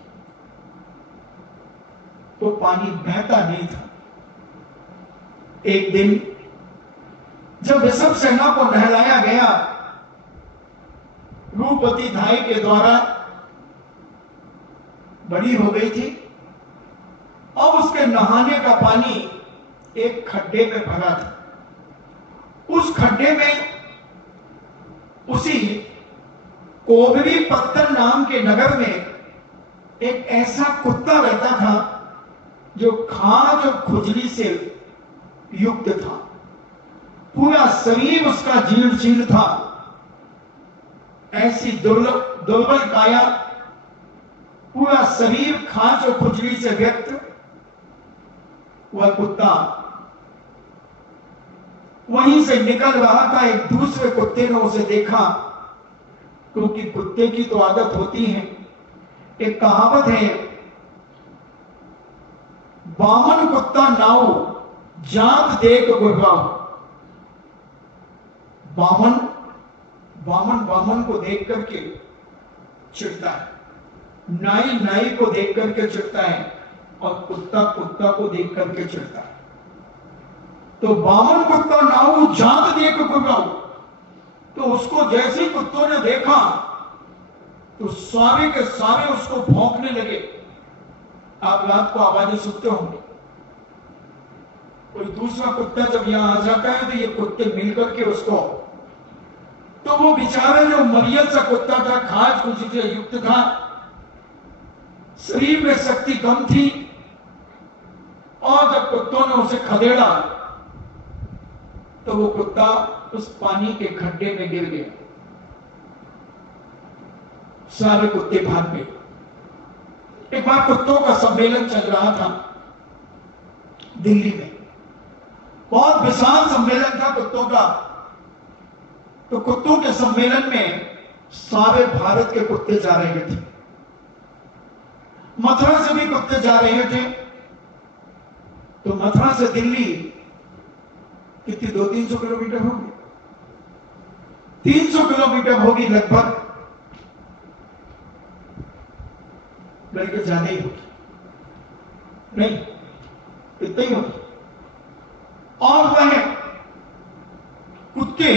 तो पानी बहता नहीं था। एक दिन जब ऋषभ सेना को नहलाया गया रूपवती धाई के द्वारा, बड़ी हो गई थी, अब उसके नहाने का पानी एक खड्डे में भरा था। उस खड्डे में उसी कोबरी पत्थर नाम के नगर में एक ऐसा कुत्ता रहता था जो खाज और खुजली से युक्त था। पूरा शरीर उसका जीर्ण शीर्ण था, ऐसी दुर्बल काया, पूरा शरीर खाज और खुजली से व्यक्त। वह कुत्ता वहीं से निकल रहा था। एक दूसरे कुत्ते ने उसे देखा, क्योंकि कुत्ते की तो आदत होती है। एक कहावत है, बामन कुत्ता नाऊ जात देख गुरगांव। बामन को देख करके चिढ़ता है, नाई को देख करके चिढ़ता है, और कुत्ता को देख करके चिढ़ता है। तो बामन कुत्ता नाऊ जात देख गुरगांव। तो उसको जैसे कुत्तों ने देखा तो सारे के सारे उसको भौंकने लगे। आप रात को आवाजें सुनते होंगे, कोई दूसरा कुत्ता जब यहां आ जाता है तो ये कुत्ते मिलकर के उसको, तो वो बेचारा जो मरियल सा कुत्ता था, खाज खुशी से युक्त था, शरीर में शक्ति कम थी, और जब कुत्तों ने उसे खदेड़ा तो वो कुत्ता उस पानी के खड्डे में गिर गया। सारे कुत्ते भाग गए। एक बार कुत्तों का सम्मेलन चल रहा था दिल्ली में, बहुत विशाल सम्मेलन था कुत्तों का। तो कुत्तों के सम्मेलन में सारे भारत के कुत्ते जा रहे थे, मथुरा से भी कुत्ते जा रहे थे। तो मथुरा से दिल्ली कितनी 200-300 किलोमीटर होगी, 300 किलोमीटर होगी लगभग, बल्कि ज्यादा ही होगी, नहीं इतना ही होगी। और वह कुत्ते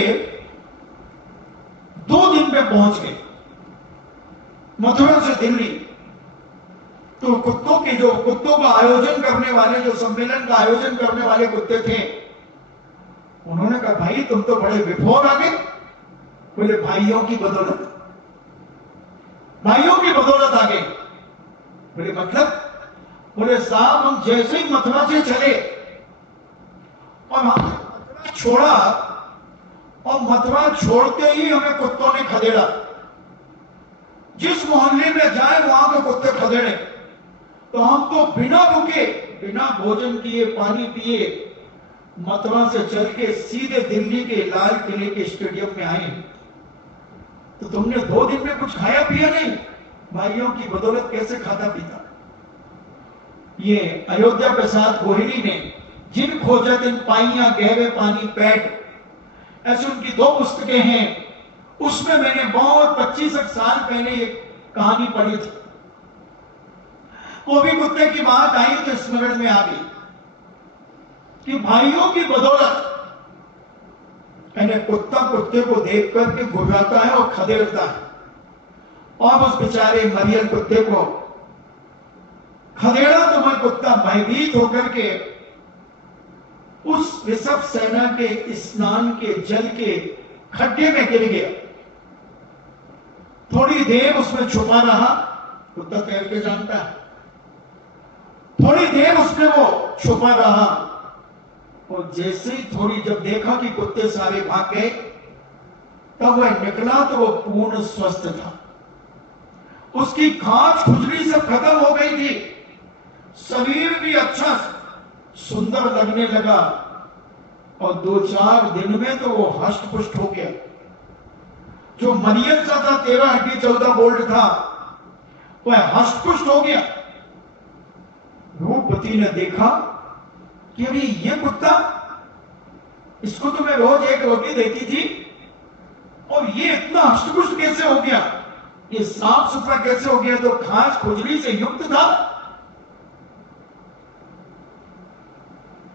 2 दिन में पहुंच गए मथुरा से दिल्ली। तो कुत्तों का आयोजन करने वाले, जो सम्मेलन का आयोजन करने वाले कुत्ते थे, उन्होंने कहा भाई तुम तो बड़े विफोर आ गए। बोले भाइयों की बदौलत आ गए। बोले मतलब? बोले साहब हम जैसे ही मथुरा से चले और हमने मथुरा छोड़ा, और मथुरा छोड़ते ही हमें कुत्तों ने खदेड़ा। जिस मोहल्ले में जाए वहां के कुत्ते खदेड़े। तो हम तो बिना रुके, बिना भोजन किए, पानी पिए, मथुरा से चल के सीधे दिल्ली के लाल किले के स्टेडियम में आए। तो तुमने 2 दिन में कुछ खाया पिया नहीं, भाइयों की बदौलत कैसे खाता पीता। ये अयोध्या प्रसाद गोहिली ने जिन खोजा तिन पाइयां गहरे पानी पैठ, ऐसी उनकी 2 पुस्तकें हैं। उसमें मैंने बहुत 25 साल पहले एक कहानी पढ़ी थी। वो भी कुत्ते की बात आई तो स्मरण में आ गई। कि भाइयों की बदौलत यानी कुत्ता कुत्ते को देख करके घुराता है और खदेड़ता है, और उस बेचारे मरियल कुत्ते को खदेड़ा तो वह कुत्ता भयभीत होकर के उस ऋषभ सेना के स्नान के जल के खड्डे में गिर गया। थोड़ी देर उसमें छुपा रहा, कुत्ता तैर के जानता है, थोड़ी देर उसमें वो छुपा रहा, और जैसे ही थोड़ी जब देखा कि कुत्ते सारे भाग गए, तब वह निकला तो वो पूर्ण स्वस्थ था। उसकी खांच खुजली सब खत्म हो गई थी, शरीर भी अच्छा सुंदर लगने लगा, और 2-4 दिन में तो वो हष्ट पुष्ट हो गया। जो मरियम सा था 13 हड्डी 14 बोल्ट था, वह हष्ट पुष्ट हो गया। रूपवती ने देखा कि अरे ये कुत्ता, इसको तो मैं रोज एक रोटी देती थी, और ये इतना हष्टपुष्ट कैसे हो गया, ये साफ सुथरा कैसे हो गया, तो खास खुजली से युक्त था,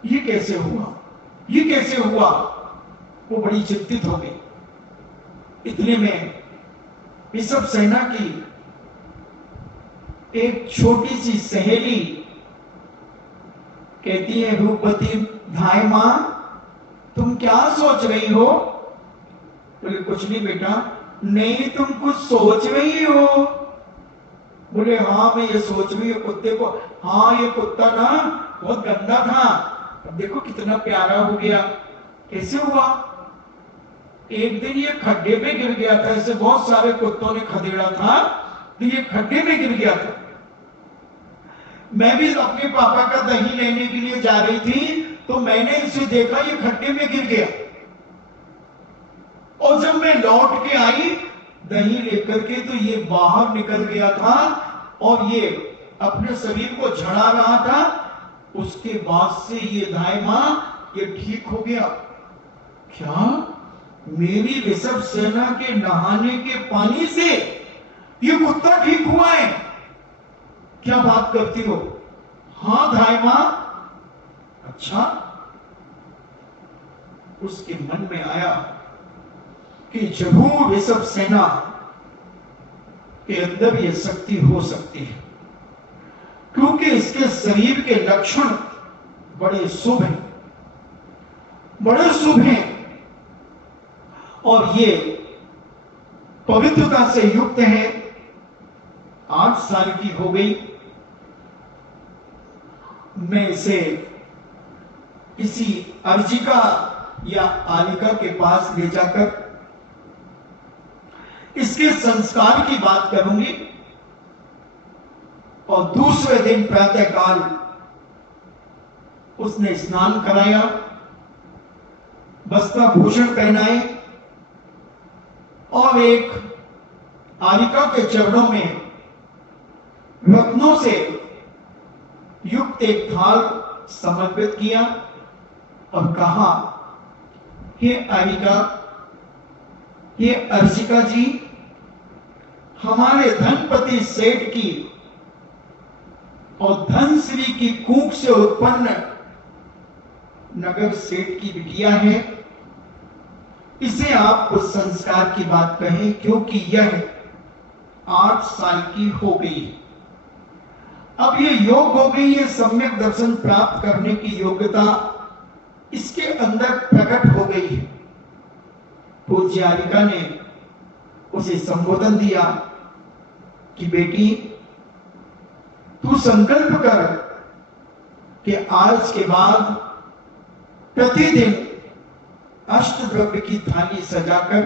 ये कैसे हुआ, ये कैसे हुआ। वो बड़ी चिंतित हो गई। इतने में ऋषभ सेना की एक छोटी सी सहेली कहती है, रूपवती धाय मां तुम क्या सोच रही हो? बोले कुछ नहीं बेटा। नहीं तुम कुछ सोच रही हो? बोले हाँ मैं ये सोच रही हूँ कुत्ते को, हाँ ये कुत्ता ना बहुत गंदा था, अब देखो कितना प्यारा हो गया। कैसे हुआ? एक दिन ये खड्डे में गिर गया था, ऐसे बहुत सारे कुत्तों ने खदेड़ा था, तो ये खड्डे में गिर गया था। मैं भी अपने पापा का दही लेने के लिए जा रही थी, तो मैंने इसे देखा ये खड्डे में गिर गया, और जब मैं लौट के आई दही लेकर के, तो ये बाहर निकल गया था और ये अपने शरीर को झड़ा रहा था। उसके बाद से ये दाई मां ये ठीक हो गया। क्या? मेरी ऋषभ सेना के नहाने के पानी से ये कुत्ता ठीक हुआ है? क्या बात करती हो? हां दाई मां। अच्छा। उसके मन में आया कि जरूर ऋषभ सेना के अंदर यह शक्ति हो सकती है, क्योंकि इसके शरीर के लक्षण बड़े शुभ हैं, बड़े शुभ हैं, और ये पवित्रता से युक्त है। 8 साल की हो गई। मैं इसे किसी अर्जिका या आलिका के पास ले जाकर इसके संस्कार की बात करूंगी, और दूसरे दिन प्रातःकाल उसने स्नान कराया, वस्त्राभूषण पहनाए, और एक आलिका के चरणों में रत्नों से युक्त एक थाल समर्पित किया और कहा, हे आलिका, ये अर्चिका जी, हमारे धनपति सेठ की और धनश्री की कूख से उत्पन्न नगर सेठ की बिटिया है। इसे आप कुछ संस्कार की बात कहें, क्योंकि यह 8 साल की हो गई है। अब ये योग हो गई, ये सम्यक दर्शन प्राप्त करने की योग्यता इसके अंदर प्रकट हो गई है। पूज्य आलिका ने उसे संबोधन दिया कि बेटी, तू संकल्प कर कि आज के बाद प्रतिदिन अष्टद्रव्य की थाली सजाकर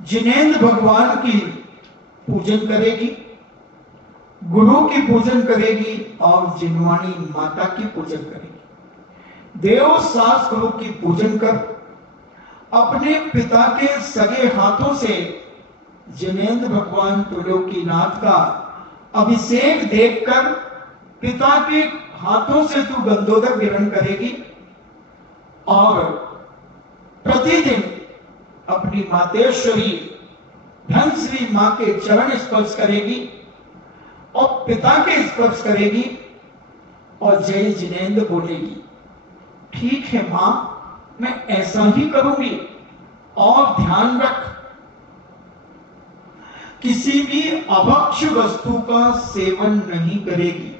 जिनेंद्र भगवान की पूजन करेगी, गुरु की पूजन करेगी और जिनवाणी माता की पूजन करेगी। देव सास गुरु की पूजन कर अपने पिता के सगे हाथों से जिनेंद्र भगवान त्रिलोकीनाथ का अभिषेक देखकर पिता के हाथों से तू गंधोदक ग्रहण करेगी, और प्रतिदिन अपनी मातेश्वरी धनश्री मां के चरण स्पर्श करेगी और पिता के स्पर्श करेगी और जय जिनेंद्र बोलेगी। ठीक है मां, मैं ऐसा ही करूंगी, और ध्यान रख, किसी भी अभक्ष्य वस्तु का सेवन नहीं करेगी।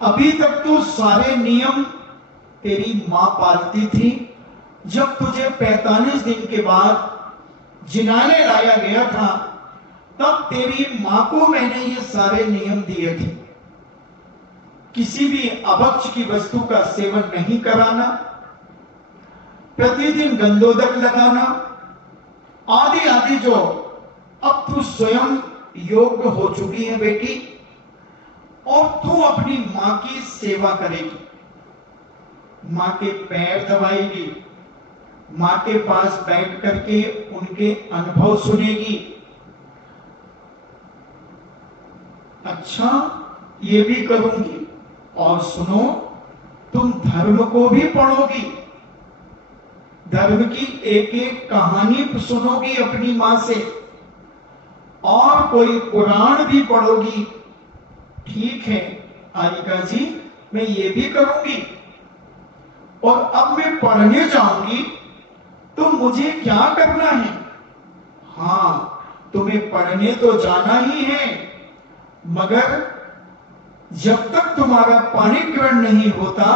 अभी तक तो सारे नियम तेरी मां पालती थी। जब तुझे 45 दिन के बाद जिनाने लाया गया था, तब तेरी मां को मैंने ये सारे नियम दिए थे। किसी भी अभक्ष्य की वस्तु का सेवन नहीं कराना, प्रतिदिन गंधोदक लगाना, आदि आदि जो अब तू स्वयं योग्य हो चुकी है बेटी, और तू अपनी मां की सेवा करेगी। मां के पैर दबाएगी, मां के पास बैठ करके उनके अनुभव सुनेगी। अच्छा, ये भी करूंगी, और सुनो, तुम धर्म को भी पढ़ोगी, धर्म की एक एक कहानी सुनोगी अपनी मां से, और कोई पुराण भी पढ़ोगी। ठीक है आरिका जी, मैं ये भी करूंगी। और अब मैं पढ़ने जाऊंगी तो मुझे क्या करना है? हां, तुम्हें पढ़ने तो जाना ही है, मगर जब तक तुम्हारा पाणी ग्रहण नहीं होता,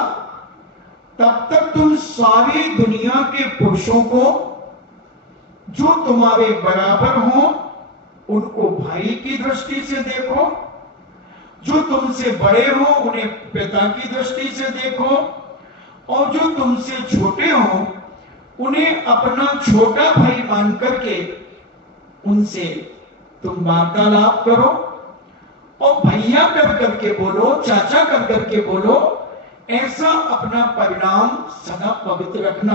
तब तक तुम सारी दुनिया के पुरुषों को जो तुम्हारे बराबर हो उनको भाई की दृष्टि से देखो, जो तुमसे बड़े हो उन्हें पिता की दृष्टि से देखो, और जो तुमसे छोटे हो उन्हें अपना छोटा भाई मान करके उनसे तुम वार्तालाप करो, और भैया कर करके बोलो, चाचा कर करके बोलो। ऐसा अपना परिणाम सदा पवित्र रखना,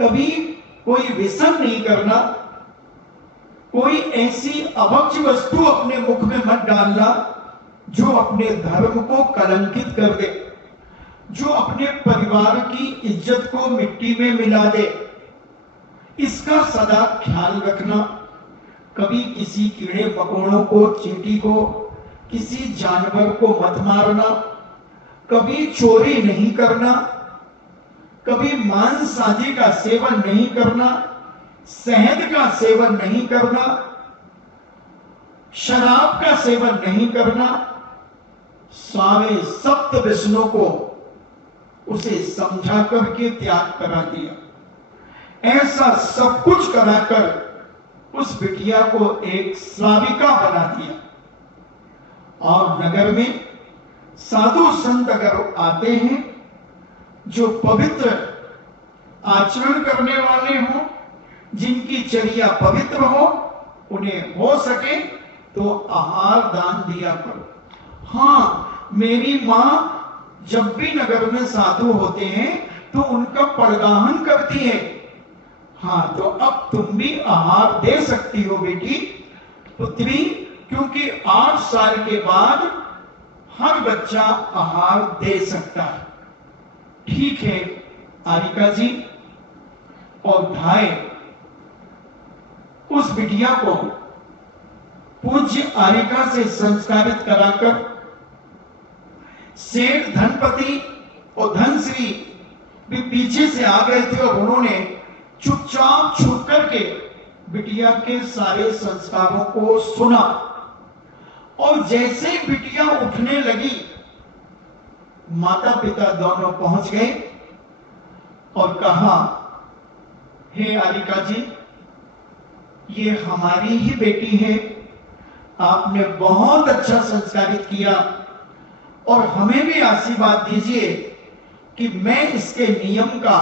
कभी कोई व्यसन नहीं करना, कोई ऐसी अभक्ष्य वस्तु अपने मुख में मत डालना जो अपने धर्म को कलंकित कर दे, जो अपने परिवार की इज्जत को मिट्टी में मिला दे। इसका सदा ख्याल रखना। कभी किसी कीड़े मकोड़ों को, चींटी को, किसी जानवर को मत मारना, कभी चोरी नहीं करना, कभी मांस आदि का सेवन नहीं करना, शहद का सेवन नहीं करना, शराब का सेवन नहीं करना। सारे सप्त व्यसनों को उसे समझा करके त्याग करा दिया। ऐसा सब कुछ कराकर उस बिटिया को एक श्राविका बना दिया। और नगर में साधु संत अगर आते हैं जो पवित्र आचरण करने वाले हों, जिनकी चर्या पवित्र हो, उन्हें हो सके तो आहार दान दिया करो। हाँ, मेरी मां जब भी नगर में साधु होते हैं तो उनका परगाहन करती है। हाँ, तो अब तुम भी आहार दे सकती हो बेटी, पुत्री, क्योंकि 8 साल के बाद हर बच्चा आहार दे सकता है। ठीक है आरिका जी। और धाय उस बिटिया को पूज्य आरिका से संस्कारित कराकर सेठ धनपति और धनश्री भी पीछे से आ गए थे, और उन्होंने चुपचाप छुप करके बिटिया के सारे संस्कारों को सुना। और जैसे बिटिया उठने लगी, माता पिता दोनों पहुंच गए और कहा, हे आरिका जी, ये हमारी ही बेटी है, आपने बहुत अच्छा संस्कारित किया, और हमें भी आशीर्वाद दीजिए कि मैं इसके नियम का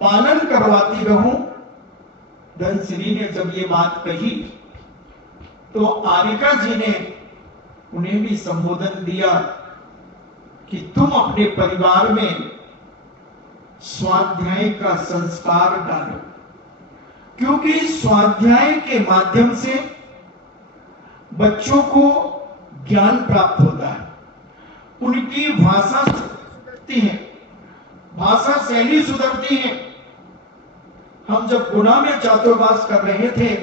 पालन करवाती रहूं। धनश्री ने जब ये बात कही तो आरिका जी ने उन्हें भी संबोधन दिया कि तुम अपने परिवार में स्वाध्याय का संस्कार डालो, क्योंकि स्वाध्याय के माध्यम से बच्चों को ज्ञान प्राप्त होता है, उनकी भाषा सुधरती है, भाषा शैली सुधरती है। हम जब गुना में छात्रावास कर रहे थे,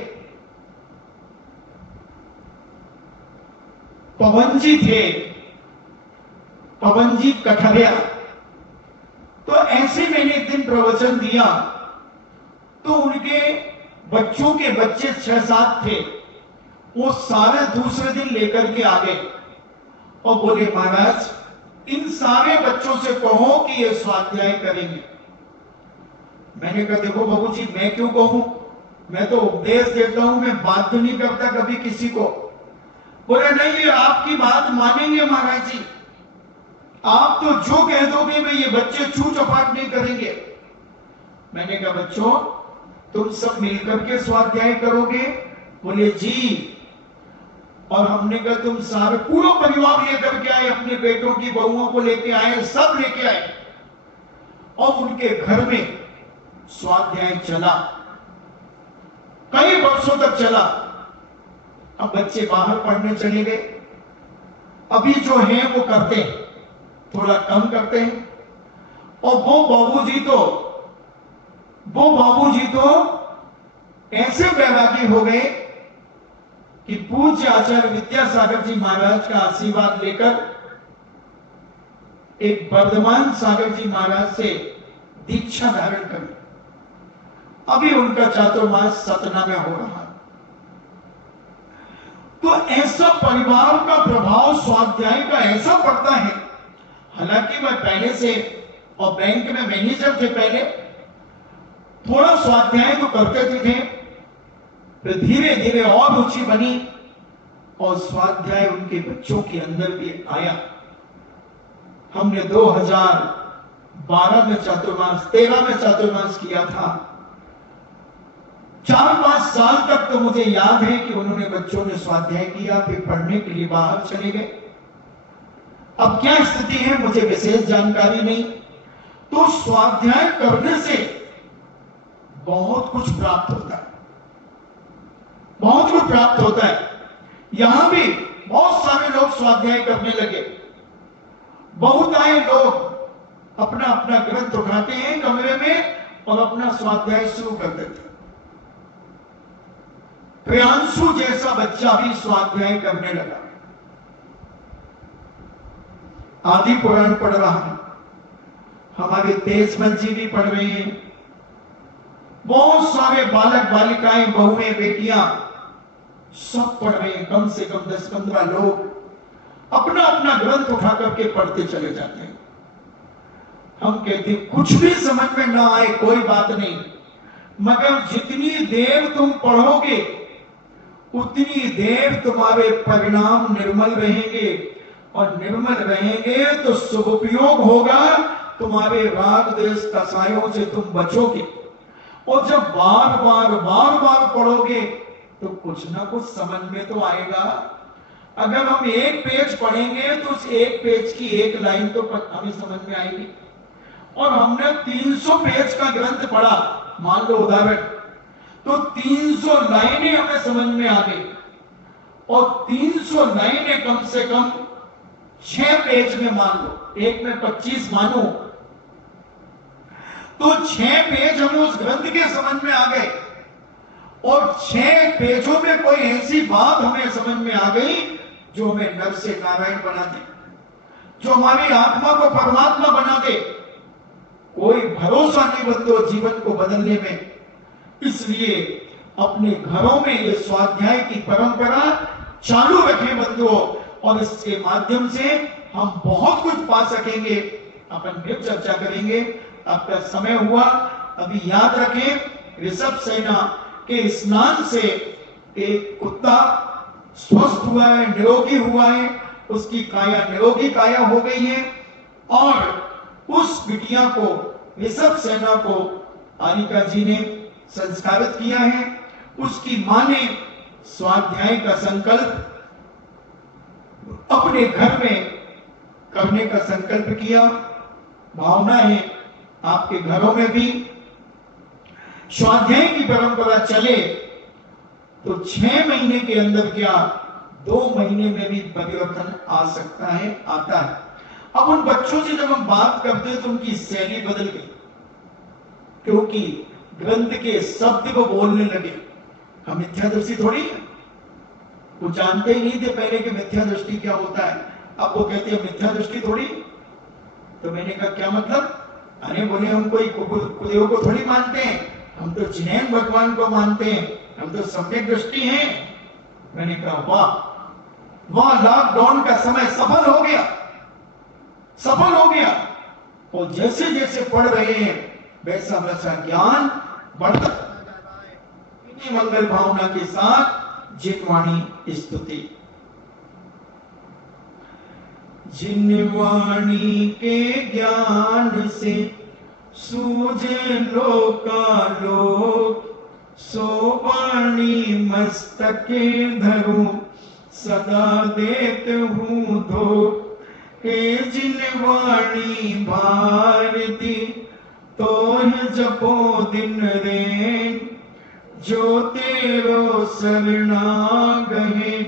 पवन जी थे, पवनजीत कठरिया। तो ऐसे मैंने एक दिन प्रवचन दिया, तो उनके बच्चों के बच्चे 6-7 थे, वो सारे दूसरे दिन लेकर के आ गए और बोले महाराज इन सारे बच्चों से कहो कि ये स्वाध्याय करेंगे। मैंने कहा देखो बाबूजी, मैं क्यों कहूं, मैं तो उपदेश देता हूं, मैं बात नहीं करता कभी किसी को। बोले नहीं, ये आपकी बात मानेंगे महाराज जी, आप तो जो कह दोगे मैं ये बच्चे छू चपाट नहीं करेंगे। मैंने कहा बच्चों तुम सब मिलकर के स्वाध्याय करोगे? बोले जी। और हमने कहा तुम सारे पूरा परिवार लेकर के आए, अपने बेटों की बहुओं को लेके आए, सब लेके आए, और उनके घर में स्वाध्याय चला, कई वर्षों तक चला। अब बच्चे बाहर पढ़ने चले गए, अभी जो है वो करते हैं, थोड़ा कम करते हैं। और वो बाबूजी तो ऐसे वैरागी हो गए कि पूज्य आचार्य विद्यासागर जी महाराज का आशीर्वाद लेकर एक वर्धमान सागर जी महाराज से दीक्षा धारण कर, अभी उनका चातुर्मास सतना में हो रहा है। तो ऐसा परिवार का प्रभाव स्वाध्याय का ऐसा पड़ता है। हालांकि मैं पहले से, और बैंक में मैनेजर थे पहले, थोड़ा स्वाध्याय तो करते थे, फिर धीरे धीरे और रुचि बनी और स्वाध्याय उनके बच्चों के अंदर भी आया। हमने 2012 में चातुर्मास, 13 में चातुर्मास किया था। 4-5 साल तक तो मुझे याद है कि उन्होंने बच्चों ने स्वाध्याय किया, फिर पढ़ने के लिए बाहर चले गए। अब क्या स्थिति है मुझे विशेष जानकारी नहीं। तो स्वाध्याय करने से बहुत कुछ प्राप्त होता है, बहुत कुछ प्राप्त होता है। यहां भी बहुत सारे लोग स्वाध्याय करने लगे, बहुत आए लोग अपना अपना ग्रंथ उठाते हैं कमरे में और अपना स्वाध्याय शुरू कर देते हैं। प्रियांशु जैसा बच्चा भी स्वाध्याय करने लगा, आदि पुराण पढ़ रहा है, हमारे तेजमल जी भी पढ़ रहे हैं, बहुत सारे बालक बालिकाएं, बहुएं, बेटियां सब पढ़ रहे हैं। कम से कम 10-15 लोग अपना अपना ग्रंथ उठा करके पढ़ते चले जाते हैं। हम कहते हैं कुछ भी समझ में ना आए कोई बात नहीं, मगर जितनी देर तुम पढ़ोगे उतनी देर तुम्हारे परिणाम निर्मल रहेंगे, और निर्मल रहेंगे तो सदुपयोग होगा, तुम्हारे राग द्वेष कसायों से तुम बचोगे। और जब बार बार पढ़ोगे तो कुछ ना कुछ समझ में तो आएगा। अगर हम एक पेज पढ़ेंगे तो उस एक पेज की एक लाइन तो हमें समझ में आएगी। और हमने 300 पेज का ग्रंथ पढ़ा, मान लो उदाहरण, तो 300 लाइनें हमें समझ में आ गई, और 300 लाइनें कम से कम 6 पेज में मान लो, एक में 25 मानो, तो 6 पेज हमें उस ग्रंथ के समझ में आ गए। और 6 पेजों में कोई ऐसी बात हमें समझ में आ गई जो हमें नर से नारायण बना दे, जो हमारी आत्मा को परमात्मा बना दे। कोई भरोसा नहीं बंदो जीवन को बदलने में। इसलिए अपने घरों में ये स्वाध्याय की परंपरा चालू रखें बंदो, और इसके माध्यम से हम बहुत कुछ पा सकेंगे। अपन फिर चर्चा करेंगे। आपका समय हुआ, अभी याद रखें, ऋषभ सेना के स्नान से एक कुत्ता स्वस्थ हुआ है, निरोगी हुआ है, उसकी काया निरोगी काया हो गई है, और उस बिटिया को, ऋषभ सेना को आनिका जी ने संस्कारित किया है। उसकी मां ने स्वाध्याय का संकल्प अपने घर में करने का संकल्प किया। भावना है आपके घरों में भी स्वाध्याय की परंपरा चले तो 6 महीने के अंदर क्या 2 महीने में भी परिवर्तन आ सकता है, आता है। अब उन बच्चों से जब हम बात करते हैं तो उनकी शैली बदल गई, क्योंकि ग्रंथ के शब्द को बोलने लगे। हम मिथ्या दृष्टि थोड़ी है, वो जानते ही नहीं थे पहले कि मिथ्या दृष्टि क्या होता है। अब वो कहते हैं मिथ्या दृष्टि थोड़ी, तो मैंने कहा क्या मतलब? अरे बोले हम कोई कुदेव को थोड़ी मानते हैं, हम तो जिनेन भगवान को मानते हैं, हम तो सम्यक दृष्टि हैं। मैंने कहा वाह वाह, लॉकडाउन का समय सफल हो गया, सफल हो गया। और जैसे जैसे पढ़ रहे हैं वैसा वैसा ज्ञान बढ़ता जा रहा है। इन्हीं मंगल भावना के साथ जिनवाणी स्तुति। जिनवाणी के ज्ञान से सूझे लोकालोक, सो वाणी मस्तके धरूं सदा देत हूँ धो। हे जिनवाणी भारती तोह जपो दिन रैन, जो तेरो शरणागहे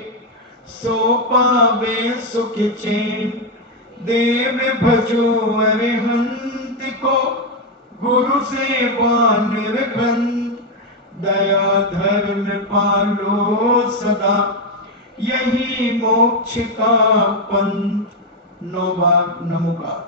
सो पावे सुख चैन। देव भजो अरिहंत को गुरु सेवा निर्ग्रंथ, दया धर्म पालो सदा यही मोक्ष का पंथ। नौवा नमुका।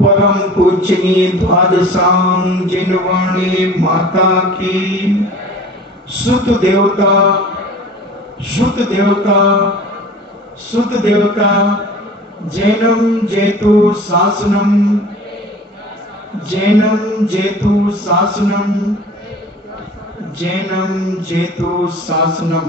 परम पूजनीय द्वादशांग जिनवाणी माता की। सुत देवता सुत देवता सुत देवता जैनम जेतु शासनम, जैनम जेतु शासनम, जैनम जेतु शासनम।